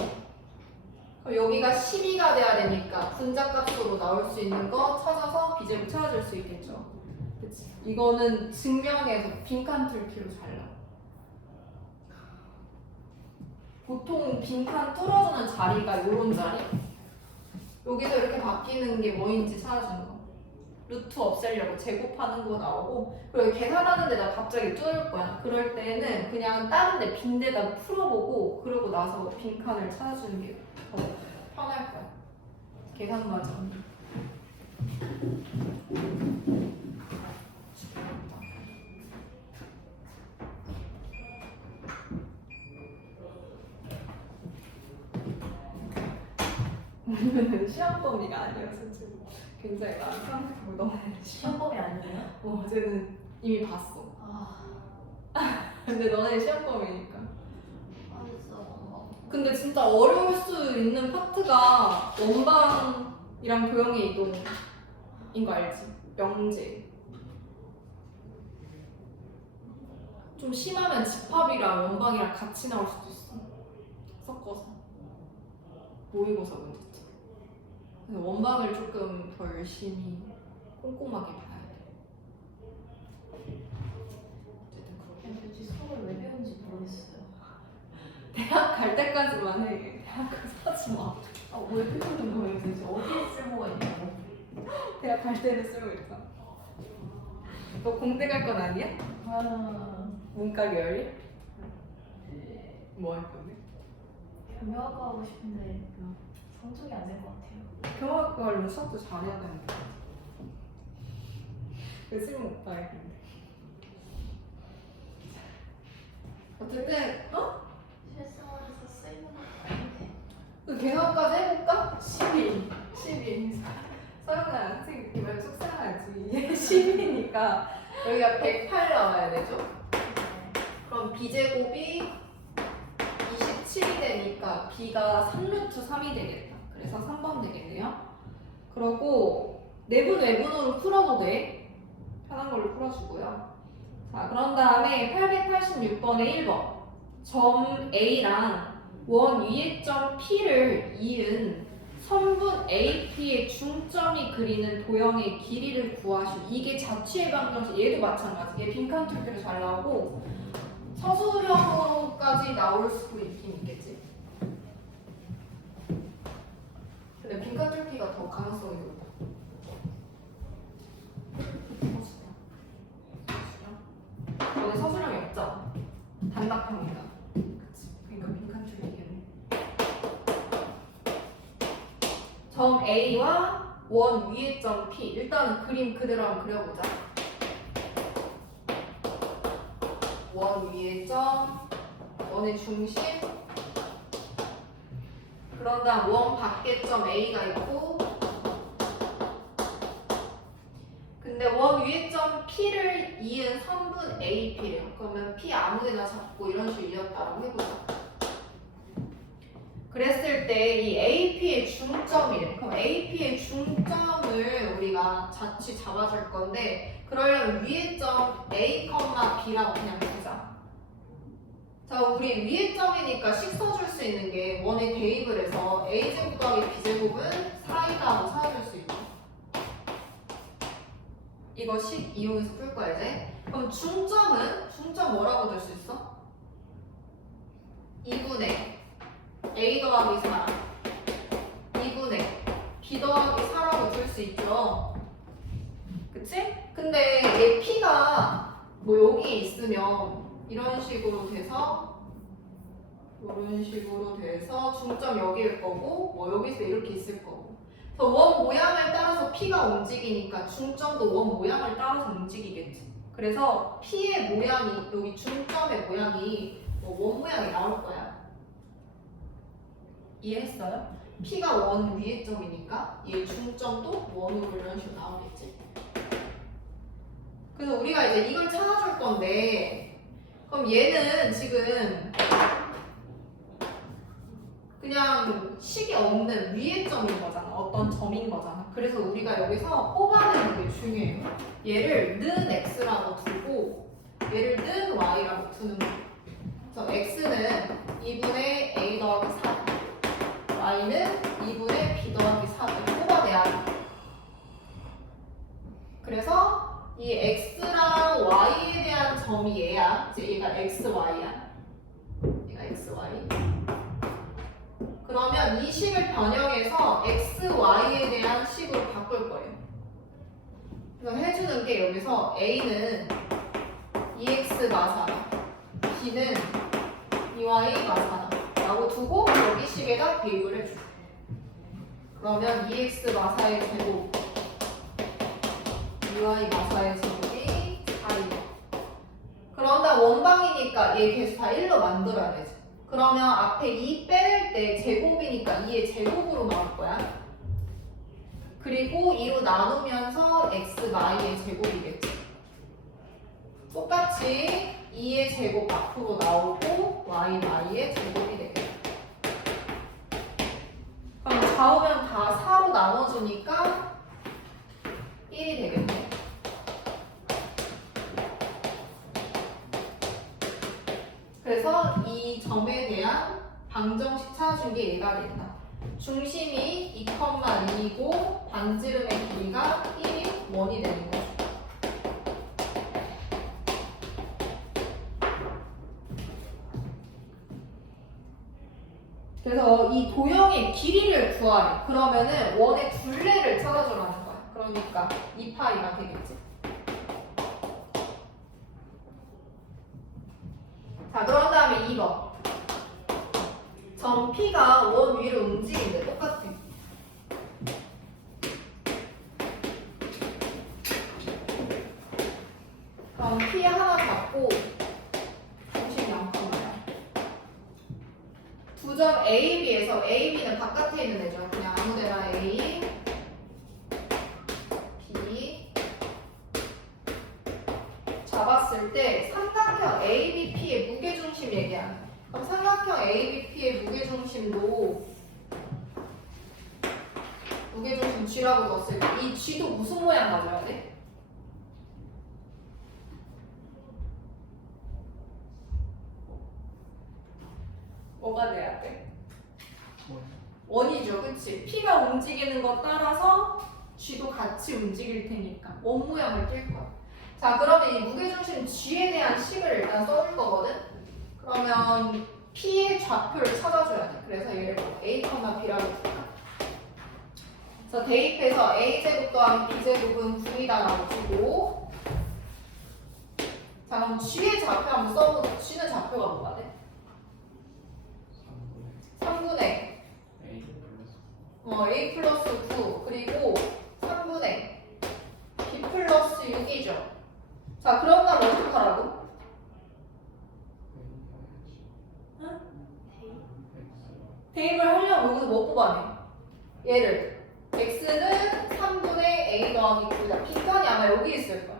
여기가 12가 돼야 되니까 분자값으로 나올 수 있는 거 찾아서 비제곱 찾아줄 수 있겠죠. 그치? 이거는 증명해서 빈칸 뚫기로 잘 나와. 보통 빈칸 뚫어주는 자리가 요런 자리. 여기서 이렇게 바뀌는 게 뭐인지 찾아주는 거. 루트 없애려고 제곱하는 거 나오고, 그리고 계산하는 데다 갑자기 뚫을 거야. 그럴 때는 그냥 다른 데 빈 데다 풀어보고 그러고 나서 빈칸을 찾아주는 게 더 편할 거야. 계산 과정. 우리는 시험 범위가 아니어서 지금 굉장히 많은 상상을 너무 시험범위 아니에요? 어제는 이미 봤어. 아, 근데 너네 시험 범위니까. 알았어. 근데 진짜 어려울 수 있는 파트가 원방이랑 도형의 이동인 거 알지? 명제. 좀 심하면 집합이랑 원방이랑 같이 나올 수도 있어. 섞어서. 모의고사 문제지. 그래서 원방을 조금 더 열심히 꼼꼼하게 봐야 돼. 어쨌든 그렇게. 그냥 도대체 수학을 왜 배운지 모르겠어요. 대학 갈 때까지만 해. 대학 가서 하지 마. 아, 왜 배우는 거예요? 도대체 어디에 쓸모가 있냐고. 대학 갈 때는 쓰고 있다. 너 공대 갈 건 아니야? 아, 문과 계열이? 뭐 할 건데? 경영학과 하고 싶은데 성적이 안 될 것 같아요. 경영학과 관련 수업도 잘해야 되는데. 왜 쓸모 없다 했는데. 어쨌든 실생활에서 쓰이는 아닌데. 그 계산까지 해볼까? 10일. 10일. 서른날 학생 이번 속상하지. 10일이니까 여기가 108 나와야 되죠? 그럼 b제곱이 27이 되니까 b가 3루트 3이 되겠다. 그래서 3번 되겠네요. 그러고 내분 외분으로 풀어도 돼. 편한 걸로 풀어주고요. 자, 그런 다음에 886번에 1번. 점 A랑 원 위의 점 P를 이은 선분 AP의 중점이 그리는 도형의 길이를 구하시오. 이게 자취의 방정식. 얘도 마찬가지. 얘 빈칸 뚫기로 잘 나오고 서술형으로까지 나올 수도 있긴 있겠지. 근데 빈칸 뚫기가 더 가능성이 높아. 너는 서술형이 없잖아. 단답형이다. 그치? 그러니까 빈칸 뚫기는. 점 A와 원 위의 점 P. 일단 그림 그대로 한번 그려보자. 원 위의 점, 원의 중심. 그런 다음 원 밖에 점 A가 있고, 근데 원 위의 점 P를 이은 선분 AP래요. 그러면 P 아무데나 잡고 이런 식으로 이었다고 해보자. 그랬을 때 이 AP의 중점이래. 그럼 AP의 중점을 우리가 자취 잡아줄 건데, 그러려면 위의 점 A, B라고 그냥 보자. 자, 우리 위의 점이니까 식 써줄 수 있는 게 원에 대입을 해서 A제곱 더하기 B제곱은 4이다 하고 찾아줄 수 있고. 이거 식 이용해서 풀 거야 이제. 그럼 중점 뭐라고 될 수 있어? 2분의 A 더하기 4 2분의 B 더하기 4라고 줄 수 있죠. 그치? 근데 얘 P가 뭐 여기에 있으면 이런 식으로 돼서 이런 식으로 돼서 중점 여기일 거고 뭐 여기서 이렇게 있을 거고. 그래서 원 모양을 따라서 P가 움직이니까 중점도 원 모양을 따라서 움직이겠지. 그래서 P의 모양이 여기 중점의 모양이 뭐 원 모양이 나올 거야. 이해했어요? P가 원 위의 점이니까 얘 중점도 원으로 이런 식으로 나오겠지. 그래서 우리가 이제 이걸 찾아줄 건데, 그럼 얘는 지금 그냥 식이 없는 위의 점인 거잖아. 어떤 점인 거잖아. 그래서 우리가 여기서 뽑아내는 게 중요해요. 얘를 는 x라고 두고 얘를 는 y라고 두는 거예요. 그래서 x는 2분의 a 더하기 4, y는 점이 얘야. 이제 얘가 xy야. 얘가 xy. 그러면 이 식을 변형해서 xy에 대한 식으로 바꿀 거예요. 그래서 해주는 게 여기서 a는 2x 마사다, b는 2y 마사다 라고 두고 여기 식에다 대입을 해줘. 그러면 2x 마사의 제곱 2y 마사의 제곱이 4이야. 그럼 다 원방이니까 얘 계수 다 1로 만들어야 되지. 그러면 앞에 2 빼낼 때 제곱이니까 2의 제곱으로 나올 거야. 그리고 2로 나누면서 x y의 제곱이겠지. 똑같이 2의 제곱 앞으로 나오고 y y의 제곱이 되겠다. 그럼 좌우면 다 4로 나눠주니까 1이 되겠네. 그래서 이 점에 대한 방정식 찾아준 게 얘가 된다. 중심이 2,2이고 반지름의 길이가 1이 원이 되는 거죠. 그래서 이 도형의 길이를 구하래. 그러면은 원의 둘레를 찾아주라는 거야. 그러니까 2파이가 되겠지. 자, 그런 다음에 2번. 점 P가 원 위로 움직이는데 똑같아. 그럼 P 하나 잡고 중심 0,야. 두 점 A, B에서 A, B는 바깥에 있는 애죠. 그냥 아무데나 A, B 잡았을 때 삼각형 A, B, P의 무게중심 얘기하는. 그럼 삼각형 A, B, P의 무게중심도 무게중심 G라고 넣었을 때 이 G도 무슨 모양 가져야 돼? 뭐가 돼야 돼? 원이죠, 그치? P가 움직이는 것 따라서 G도 같이 움직일 테니까 원 모양을 낄 거야. 자, 그러면 이 무게중심 G에 대한 식을 일단 써줄 거거든? 그러면 P의 좌표를 찾아줘야 돼. 그래서 얘를 A, B라고 줄까? 그래서 대입해서 A제곱 더하기 B제곱은 9이다 라고 주고, 자, 그럼 G의 좌표 한번 써보자. G는 좌표가 뭐가 돼? 3분의 A 플러스 9 그리고 3분의 B 플러스 6이죠. 자, 그럼 난 어떡하라고? 응? 대입을 하려면 여기서 뭐 뽑아내? 얘를 x는 3분의 A 더하기 9다. B편이 아마 여기 있을 거야.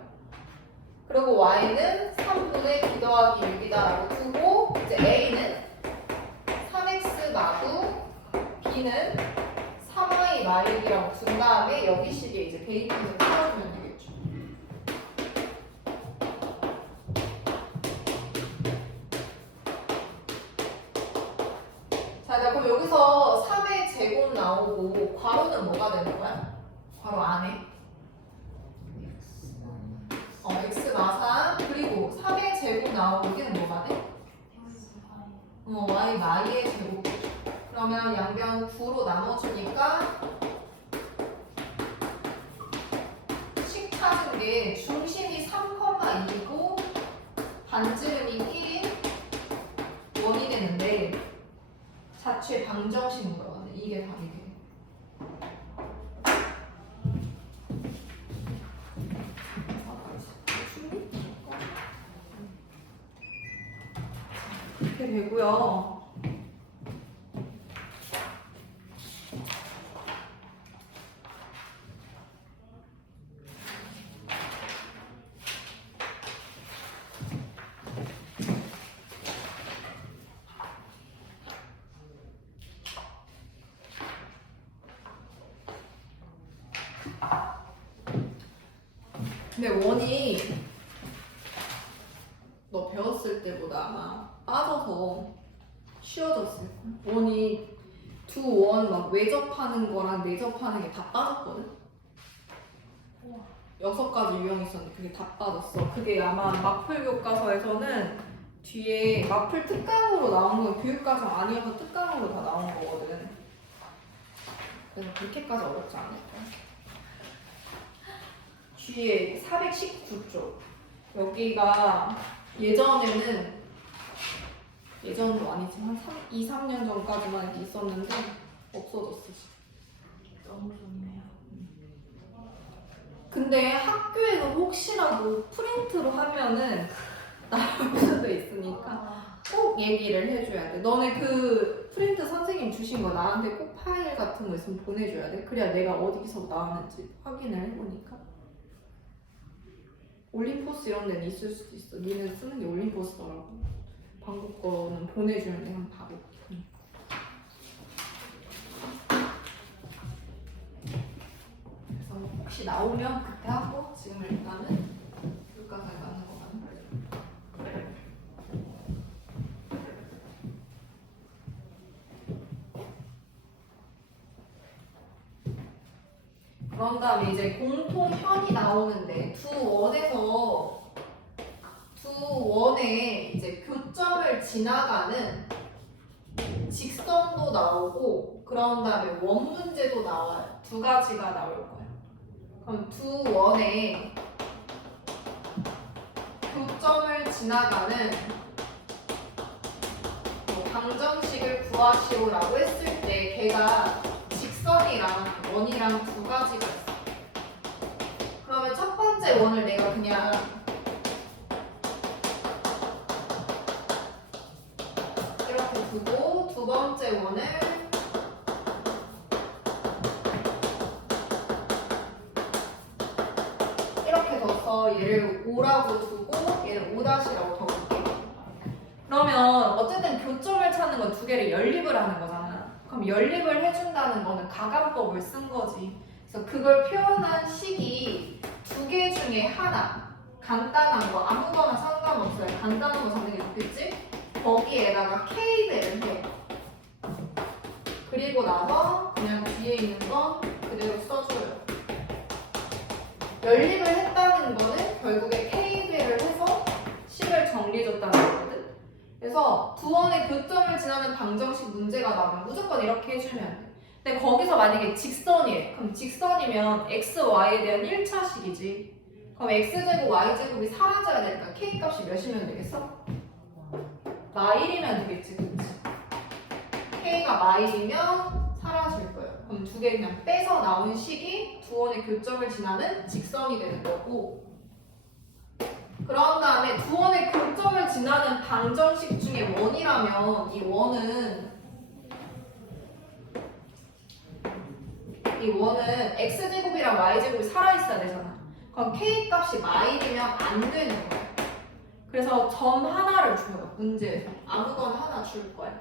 그리고 y는 3분의 B 더하기 6이다 라고 두고, 이제 A는 3x 마구 B는 3y 마육이라고 둔 다음에 여기 식에 이제 대입해서 풀어주면 되겠죠. 자, 그럼 여기서 3의 제곱 나오고 괄호는 뭐가 되는 거야? 괄호 안에 x 마사 그리고 3의 제곱 나오고 여기는 뭐가 돼? y 마이의 제곱. 그러면 양변 9로 나눠주니까 식 찾은 게 중심이 3,2이고 반지름이 1인 원이 되는데 자취의 방정식 물어봤네. 이게 답이게. 이렇게 되고요. 근데 원이 너 배웠을 때보다 아마 빠져서 쉬워졌을 거야. 원이 두 원 막 외접하는 거랑 내접하는 게 다 빠졌거든. 6가지 유형이 있었는데 그게 다 빠졌어. 그게 아마 마플 교과서에서는 뒤에 마플 특강으로 나온 건 교육과정 아니어서 특강으로 다 나온 거거든. 그래서 그렇게까지 어렵지 않을까. 뒤에 419쪽 여기가 예전은 아니지만 2, 3년 전까지만 이렇게 있었는데 없어졌어. 너무 좋네요. 근데 학교에서 혹시라도 프린트로 하면은 나올 수도 있으니까 꼭 얘기를 해줘야 돼. 너네 그 프린트 선생님 주신 거 나한테 꼭 파일 같은 거 있으면 보내줘야 돼. 그래야 내가 어디서 나왔는지 확인을 해보니까. 올림포스 이런 데는 있을 수도 있어. 니는 쓰는 게 올림포스더라고. 방금 거는 보내주면 내가 한번 봐볼게. 그래서 혹시 나오면 그때 하고 지금 일단은 교과서에 맞는 거만 해. 그런 다음에 이제 공통현이 나오는데 두 원에 이제 교점을 지나가는 직선도 나오고 그런 다음에 원 문제도 나와요. 두 가지가 나올 거예요. 그럼 두 원에 교점을 지나가는 뭐 방정식을 구하시오라고 했을 때 걔가 직선이랑 원이랑 두 가지가 있어. 그러면 첫 번째 원을 내가 그냥 이렇게 두고 두 번째 원을 이렇게 둬서 얘를 5라고 두고 얘를 5-라고 둬볼게. 그러면 어쨌든 교점을 찾는 건 두 개를 연립을 하는 거잖아. 그럼 연립을 해준다는 거는 가감법을 쓴 거지. 그래서 그걸 표현한 식이 두 개 중에 하나. 간단한 거 아무거나 상관없어요. 간단한 거 잡는 게 좋겠지? 거기에다가 K대를 해. 그리고 나서 그냥 뒤에 있는 건 그대로 써줘요. 연립을 했다는 거는 결국에 K대를 해서 식을 정리해줬다는 거거든. 그래서 두 원의 교점을 지나는 방정식 문제가 나오면 무조건 이렇게 해주면 돼. 근데 거기서 만약에 직선이래. 그럼 직선이면 x, y에 대한 1차식이지. 그럼 x제곱, y제곱이 사라져야 되니까 k 값이 몇이면 되겠어? 마일이면 되겠지, 그치? k가 마일이면 사라질 거예요. 그럼 두 개 그냥 빼서 나온 식이 두 원의 교점을 지나는 직선이 되는 거고, 그런 다음에 두 원의 교점을 지나는 방정식 중에 원이라면 이 원은 x제곱이랑 y제곱이 살아있어야 되잖아. 그럼 k 값이 마일이면 안 되는 거야. 그래서 점 하나를 줘요. 문제에서 아무거나 하나 줄 거야.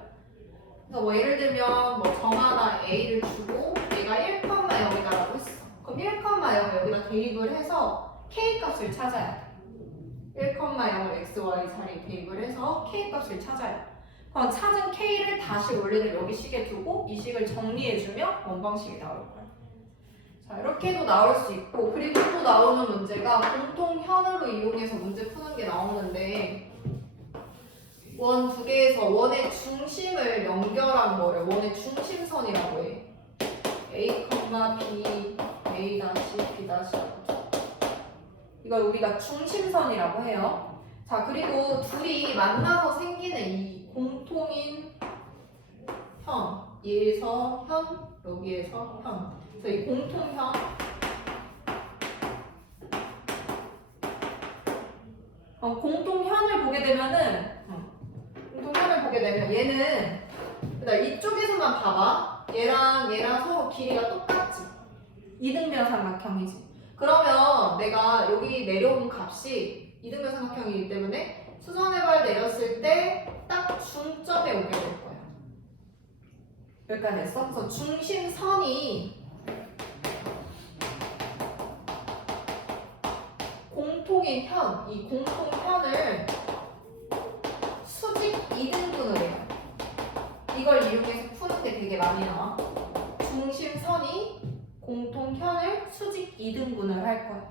그래서 뭐 예를 들면 뭐 점 하나 a를 주고 얘가 1,0이다라고 했어. 그럼 1,0을 여기다 대입을 해서 k 값을 찾아야 돼. 1,0을 x, y 자리에 대입을 해서 k 값을 찾아요. 그럼 찾은 k를 다시 원래는 여기 식에 두고 이 식을 정리해주면 원방식이 나올 거야. 자, 이렇게도 나올 수 있고, 그리고 또 나오는 문제가 공통현으로 이용해서 문제 푸는 게 나오는데, 원 두 개에서 원의 중심을 연결한 거를 원의 중심선이라고 해. A, B, A-, B-. 이걸 우리가 중심선이라고 해요. 자, 그리고 둘이 만나서 생기는 이 공통인 현, 얘에서 현, 여기에서 현. 그래서 이 공통현, 공통현을 보게 되면은, 공통현을 보게 되면 얘는 그다음 이쪽에서만 봐봐. 얘랑 서로 길이가 똑같지. 이등변 삼각형이지. 그러면 내가 여기 내려온 값이 이등변 삼각형이기 때문에 수선해발 내렸을 때 딱 중점에 오게 될 거야. 여기까지 했어? 그래서 중심선이 공통인 현, 이 공통현을 수직 2등분을 해요. 이걸 이용해서 푸는 게 되게 많이 나와. 중심선이 공통현을 수직 2등분을 할 거야.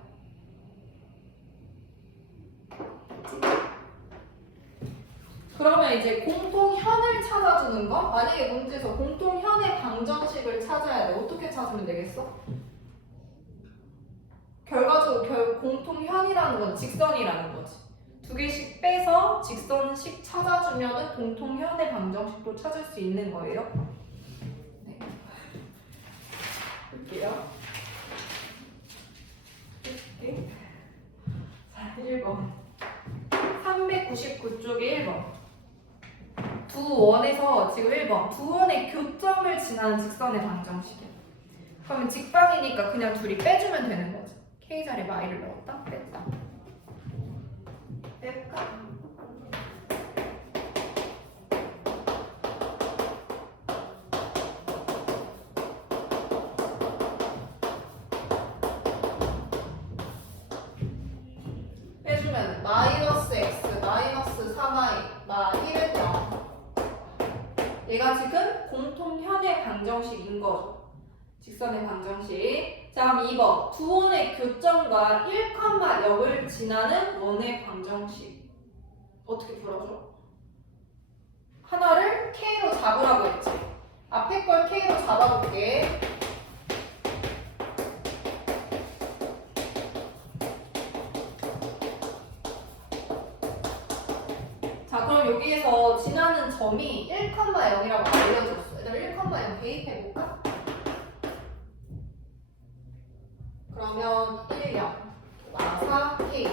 그러면 이제 공통현을 찾아주는 거? 만약에 문제에서 공통현의 방정식을 찾아야 돼. 어떻게 찾으면 되겠어? 결과적으로 공통현이라는 건 직선이라는 거지. 두 개씩 빼서 직선식 찾아주면은 공통현의 방정식도 찾을 수 있는 거예요. 네. 볼게요. 자, 1번. 399쪽에 1번. 두 원에서 지금 1번. 두 원의 교점을 지나는 직선의 방정식이야. 그러면 직방이니까 그냥 둘이 빼주면 되는 거죠. K 자리에 Y를 넣었다, 뺐다. 뺄까? 빼주면 마이너스 x 마이너스 3y 마 1은 0. 얘가 지금 공통현의 방정식인 거죠. 직선의 방정식. 자, 그럼 2번. 두 원의 교점과 1,0을 지나는 원의 방정식. 어떻게 풀어줘? 하나를 K로 잡으라고 했지. 앞에 걸 K로 잡아볼게. 자, 그럼 여기에서 지나는 점이 1,0이라고 알려줬어. 얘들아 1,0 대입해볼까? 그러면 1, 0, 마사 K 1,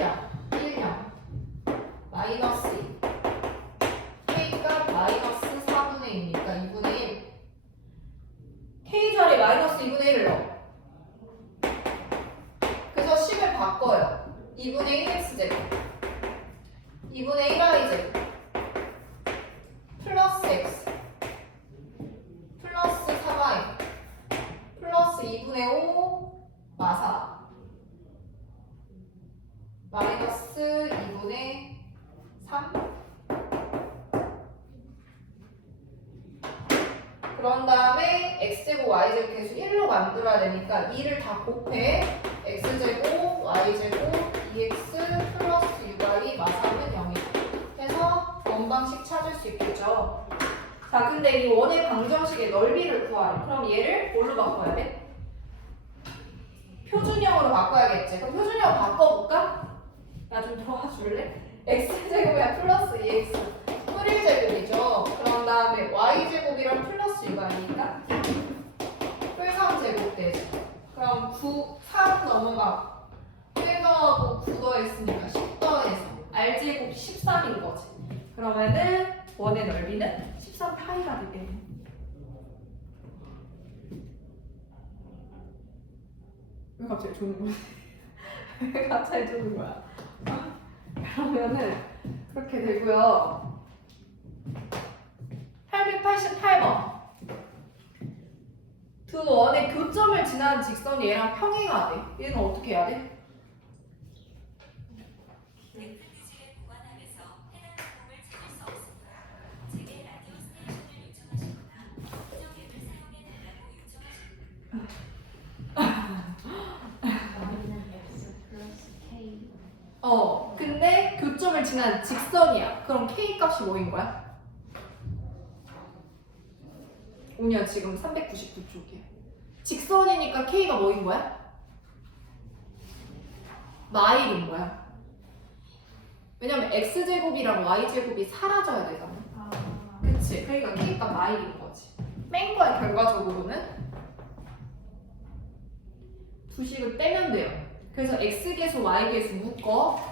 0, 1, 0 마이너스 2 K가 마이너스 4분의 2니까 2분의 1 K 자리에 마이너스 2분의 1을 넣어. 그래서 식을 바꿔요. 2분의 1 X제곱 2분의 1 Y제곱 플러스 X 플러스 4Y 플러스 2분의 5 마사 마이너스 2분의 3 그런 다음에 x제곱 y제곱 계수 1로 만들어야 되니까 2를 다 곱해 x제곱 y제곱 2x 플러스 6y 마사는 0이다 해서 원방식 찾을 수 있겠죠. 자, 근데 이 원의 방정식의 넓이를 구하래. 그럼 얘를 뭘로 바꿔야 돼? 표준형으로 바꿔야겠지. 그럼 표준형 바꿔볼까? 나 좀 도와줄래? x제곱이랑 플러스 2x 풀1제곱이죠. 그런 다음에 y제곱이랑 플러스 6y니까 풀3제곱 되죠. 그럼 3 넘어가 1 더하고 9 더했으니까 10 더해서 r제곱 13인 거지. 그러면은 원의 넓이는 13파이가 되겠네. 왜 갑자기 조는 거야? 왜 갑자기 조는 거야? 그러면은 그렇게 되고요. 888번. 두 원의 교점을 지나는 직선이 얘랑 평행해야 돼. 얘는 어떻게 해야 돼? 근데 교점을 지나는 직선이야. 그럼 K 값이 뭐인 거야? 오냐 지금 399쪽이야. 직선이니까 K가 뭐인 거야? 마일인 거야. 왜냐면 X제곱이랑 Y제곱이 사라져야 되잖아. 그치? 그러니까 K가 마일인 거지. 뺀 거야 결과적으로는. 두 식을 빼면 돼요. 그래서 X계수, Y계수 묶어.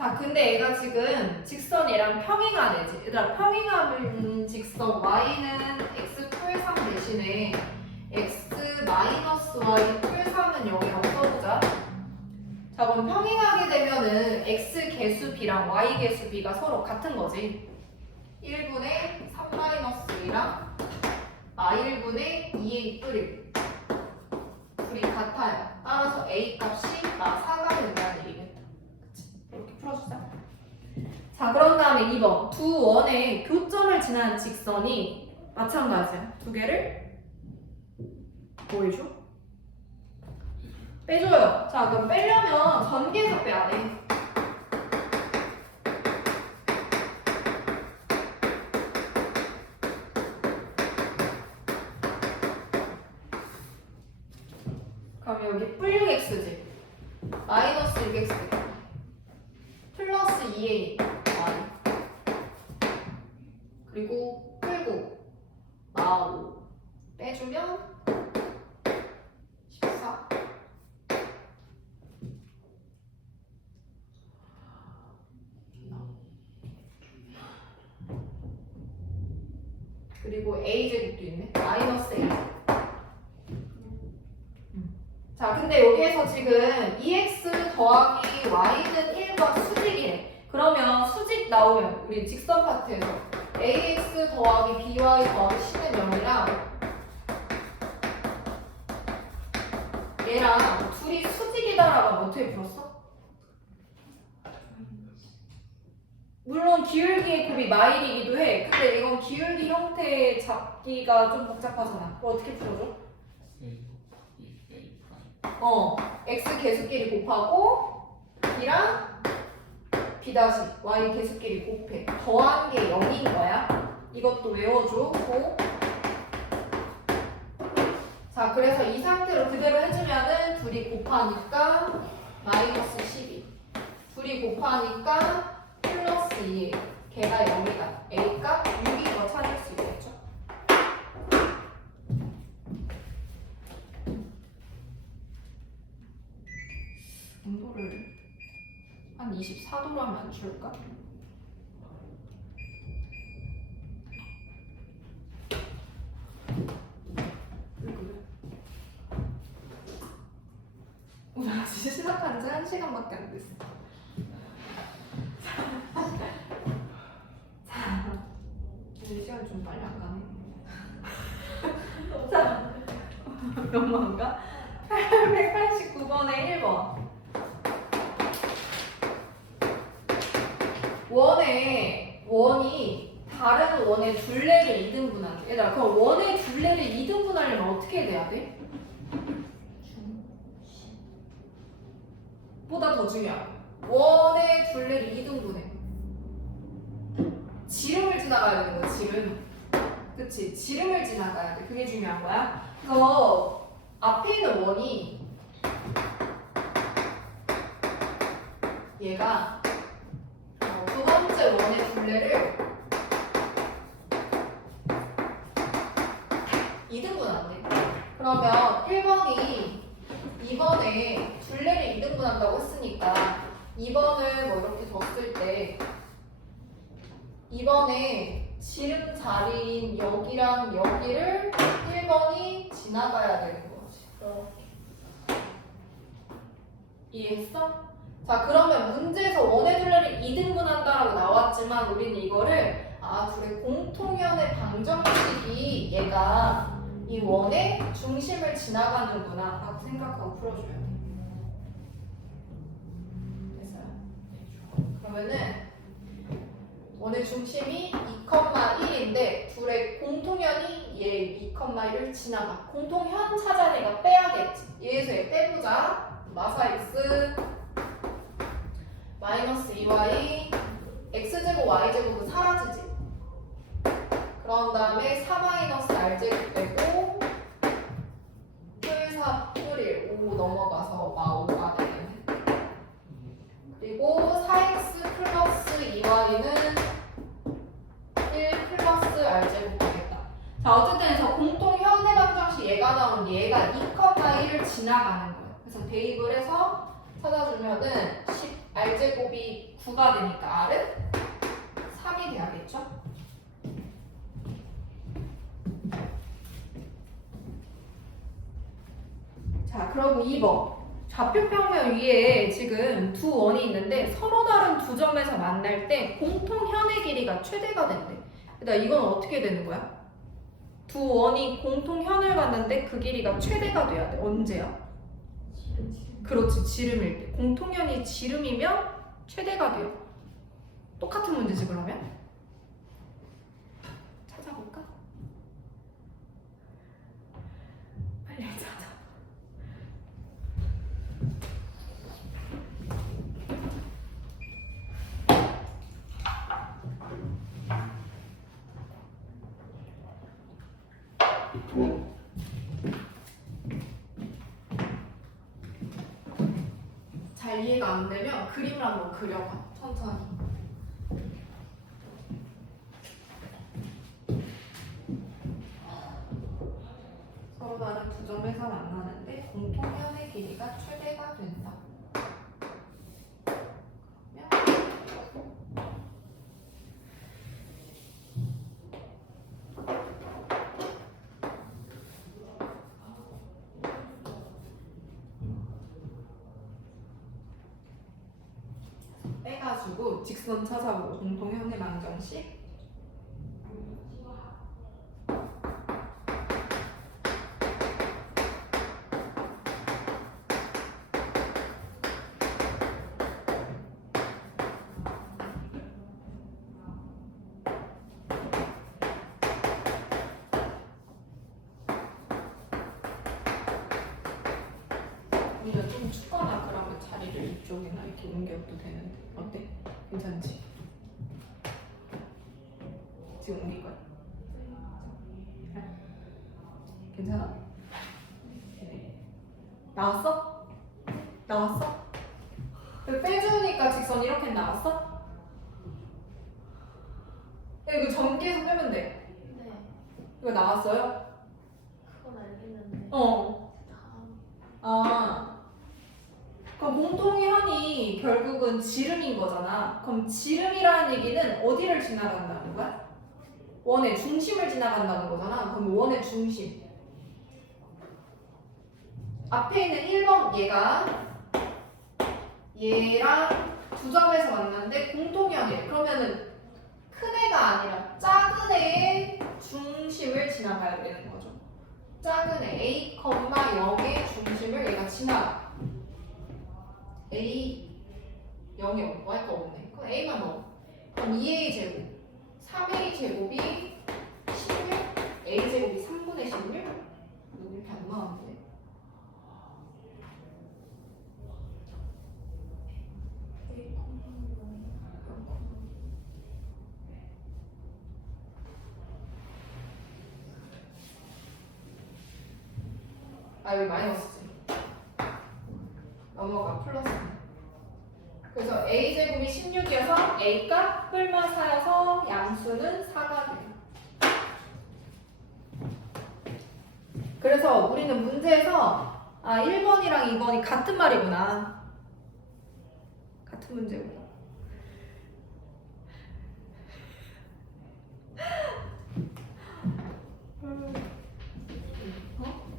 자, 근데 얘가 지금 직선이랑 평행한 애지. 얘들아, 평행한 직선 y는 x 풀 3 대신에 x 마이너스 y 풀 3은 여기라고 써보자. 자, 그럼 평행하게 되면은 x 개수 b랑 y 개수 b가 서로 같은 거지. 1분의 3 마이너스 2랑 r1분의 2a 뿌리 둘이 같아요. 따라서 a 값이 4가 된다는 얘기겠다. 그치? 이렇게 풀어주자. 자, 그런 다음에 2번. 두 원의 교점을 지나는 직선이 마찬가지야. 두 개를 뭐 해줘? 빼줘요. 자, 그럼 빼려면 전개해서 빼야 돼. 그럼 여기 뿔 6x지. 마이너스 6x 플러스 2a y 그리고 풀고 마오 빼주면 14. 그리고 a제곱도 있네. 마이너스 a. 자, 근데 여기에서 지금 2x 더하기 y는 1과 수직이래. 그러면 수직 나오면 우리 직선 파트에서 ax 더하기 by 더하기 c는 0이랑 얘랑 둘이 수직이다라고 하면 어떻게 풀었어? 물론 기울기의 곱이 마일이기도 해. 근데 이건 기울기 형태 잡기가 좀 복잡하잖아. 그거 어떻게 풀어줘? x 개수끼리 곱하고 b랑 b 다시 y 개수끼리 곱해. 더한 게 0인 거야. 이것도 외워줘. 자, 그래서 이 상태로 그대로 해주면은 둘이 곱하니까 마이너스 12. 둘이 곱하니까 플러스 2. 걔가 0이다. a 값 6인 거 찾을 수 있겠죠? 온도를 한 24도로 하면 안 추울까? 오늘 아직 시작한 지 1시간밖에 안 됐어. 자, 이제 시간이 좀 빨리 안 가네. 자, 몇번가? 889번에 1번. 원이 다른 원의 둘레를 2등분한대. 얘들아, 그럼 원의 둘레를 2등분하려면 어떻게 돼야 돼? 보다 더 중요한 원의 둘레를 2등분해. 지름을 지나가야 되는 거야. 지름. 그치? 지름을 지나가야 돼. 그게 중요한 거야. 그래서 앞에 있는 원이 얘가 두 번째 원의 둘레를 2등분한대. 그러면 1번이 2번에 둘레를 2등분한다고 했으니까 2번을 뭐 이렇게 뒀을 때 2번에 지름 자리인 여기랑 여기를 1번이 지나가야 되는 거지. 이해했어? 자, 그러면 문제에서 원의 둘레를 2등분한다라고 나왔지만 우리는 이거를 둘의 공통연의 방정식이 얘가 이 원의 중심을 지나가는구나 라고 생각하고 풀어줘야 돼. 됐어요? 그러면은 원의 중심이 2,1인데 둘의 공통연이 얘 2,1을 지나가. 공통현 찾아내가 빼야겠지. 얘에서 얘 빼보자. 마사 x 마이너스 2y x제곱 y제곱은 사라지지. 그런 다음에 4 마이너스 r제곱 빼고 풀4 풀1 5 넘어가서 마5가 되네. 그리고 4x 플러스 2y는 1 플러스 r제곱 되겠다. 자, 어쨌든 해서 공통 현의 방정식 얘가 나온 얘가 2,1을 지나가는 거예요. 그래서 대입을 해서 찾아주면은 10 R제곱이 9가 되니까 R은 3이 돼야겠죠? 자, 그럼 2번. 좌표평면 위에 지금 두 원이 있는데 서로 다른 두 점에서 만날 때 공통현의 길이가 최대가 된대. 그러니까 이건 어떻게 되는 거야? 두 원이 공통현을 갖는데 그 길이가 최대가 돼야 돼. 언제야? 그렇지, 지름일 때. 공통현이 지름이면 최대가 돼요. 똑같은 문제지 그러면? 찾아볼까? 빨리 찾아. 잘 이해가 안 되면 그림을 한번 그려봐. 천천히. 서로 다른 두 점에서 만나는데 공통현의 길이가 최대가 된다. 빼가지고 직선 찾아보고 공통현의 방정식. 우리가 좀 춥거나 그러면 자리를 이쪽이나 이렇게 옮겨도 되는데 어때? 괜찮지? 지금 옮길 거야? 괜찮아? 나왔어? 나왔어? 빼주니까 직선 이렇게 나왔어? 야, 이거 전기에서 빼면 돼. 네. 이거 나왔어요? 그건 알겠는데. 다음. 아, 그럼 공통현이 결국은 지름인 거잖아. 그럼 지름이라는 얘기는 어디를 지나간다는 거야? 원의 중심을 지나간다는 거잖아. 그럼 원의 중심. 앞에 있는 1번 얘랑 두 점에서 만났는데 공통현이래. 그러면은 큰 애가 아니라 작은 애의 중심을 지나가야 되는 거죠. 작은 애 A, 0의 중심을 얘가 지나가. A 0이 없고 할 거 없네. 그럼 A만 넣어. 그럼 2A 제곱 3A 제곱이 16 A 제곱이 3분의 16 이렇게 안 나왔는데. 아 여기 마이너스지. 넘어가 플러스. 그래서 a제곱이 16이어서 a값 뿔만 4여서 양수는 4가 돼요. 그래서 우리는 문제에서 1번이랑 2번이 같은 말이구나. 같은 문제구나.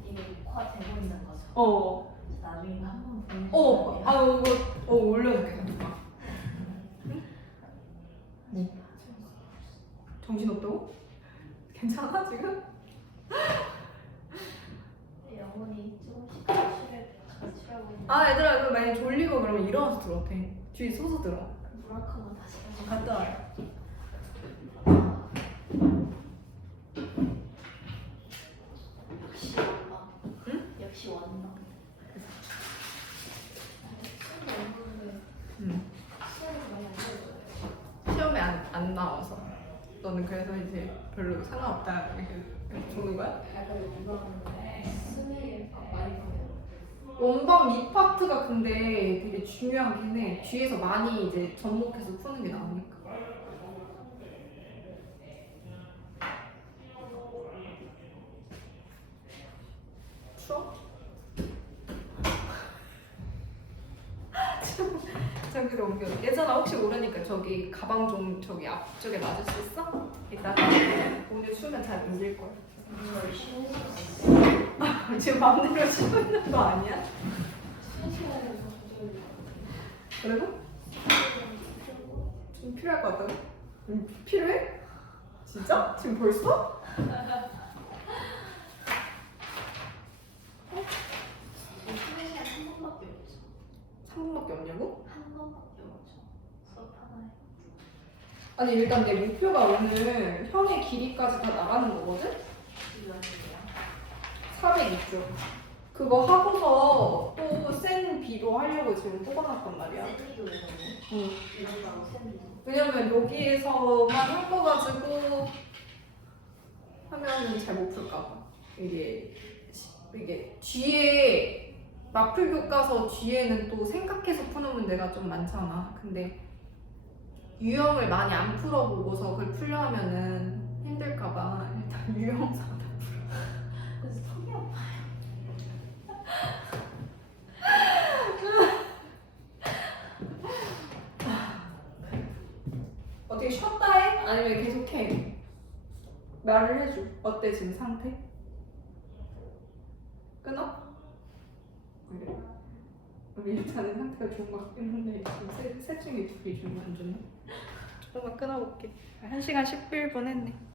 이거 녹화 되고 있는 거죠? 어. 나중에 이거 한번 보여주세요. 이거 올려놓게 잠깐만. 뭐? 정신없다고? 괜찮아 지금? 영혼이 조금씩 가르치라고 있는데 얘들아 이거 만약에 졸리고 그러면 일어나서 들어도 돼. 뒤에 서서 들어. 물 한 칸만 다시 가지고 갔다 와요. 역시 원망. 응? 역시 원망. 시험이 많이 안 되죠. 시험에 안 나와서 너는 그래서 이제 별로 상관없다 이렇게 보는 거야? 약간 원망 스멜 많이 보여요. 원방 밑파트가 근데 되게 중요하긴 해. 뒤에서 많이 이제 접목해서 푸는 게 나오니까. 추워? 제가 여기로 옮겨. 예전아 혹시 모르니까 저기 가방 좀 저기 앞쪽에 놔줄 수 있어? 이따가 오늘 추우면 잘 옮길 거야. 이걸 쉬는 시간에 지금 맘대로 쉬고 있는 거 아니야? 쉬는 시간에 조절이 그래도 좀 필요할 것 같다고? 필요해? 진짜? 지금 벌써? 쉬는 시간 한 번밖에 없어. 3분밖에 없냐고? 한 번밖에 없어. 수업 하나에. 아니 일단 내 목표가 오늘 형의 길이까지 다 나가는 거거든? 이거 아니에요? 402쪽. 그거 하고서 또 센 B로 하려고 지금 뽑아놨단 말이야. 샌디도 이거는 응. 이런 거하고 샌디도. 왜냐면 여기에서만 섞어가지고 하면은 잘 못 풀까봐. 이게 뒤에 마플 교과서 뒤에는 또 생각해서 푸는 문제가 좀 많잖아. 근데 유형을 많이 안 풀어보고서 그걸 풀려면은 힘들까봐 일단 유형사 다 풀어. 그래서 턱이 아파요. 어떻게 쉬었다 해? 아니면 계속 해? 말을 해줘. 어때 지금 상태? 끊어? 그래. 우리 일단은 상태가 좋은 것 같긴 한데 지금 셋 중에 둘이 좀 안 좋네. 조금만 끊어볼게. 1시간 11분 했네.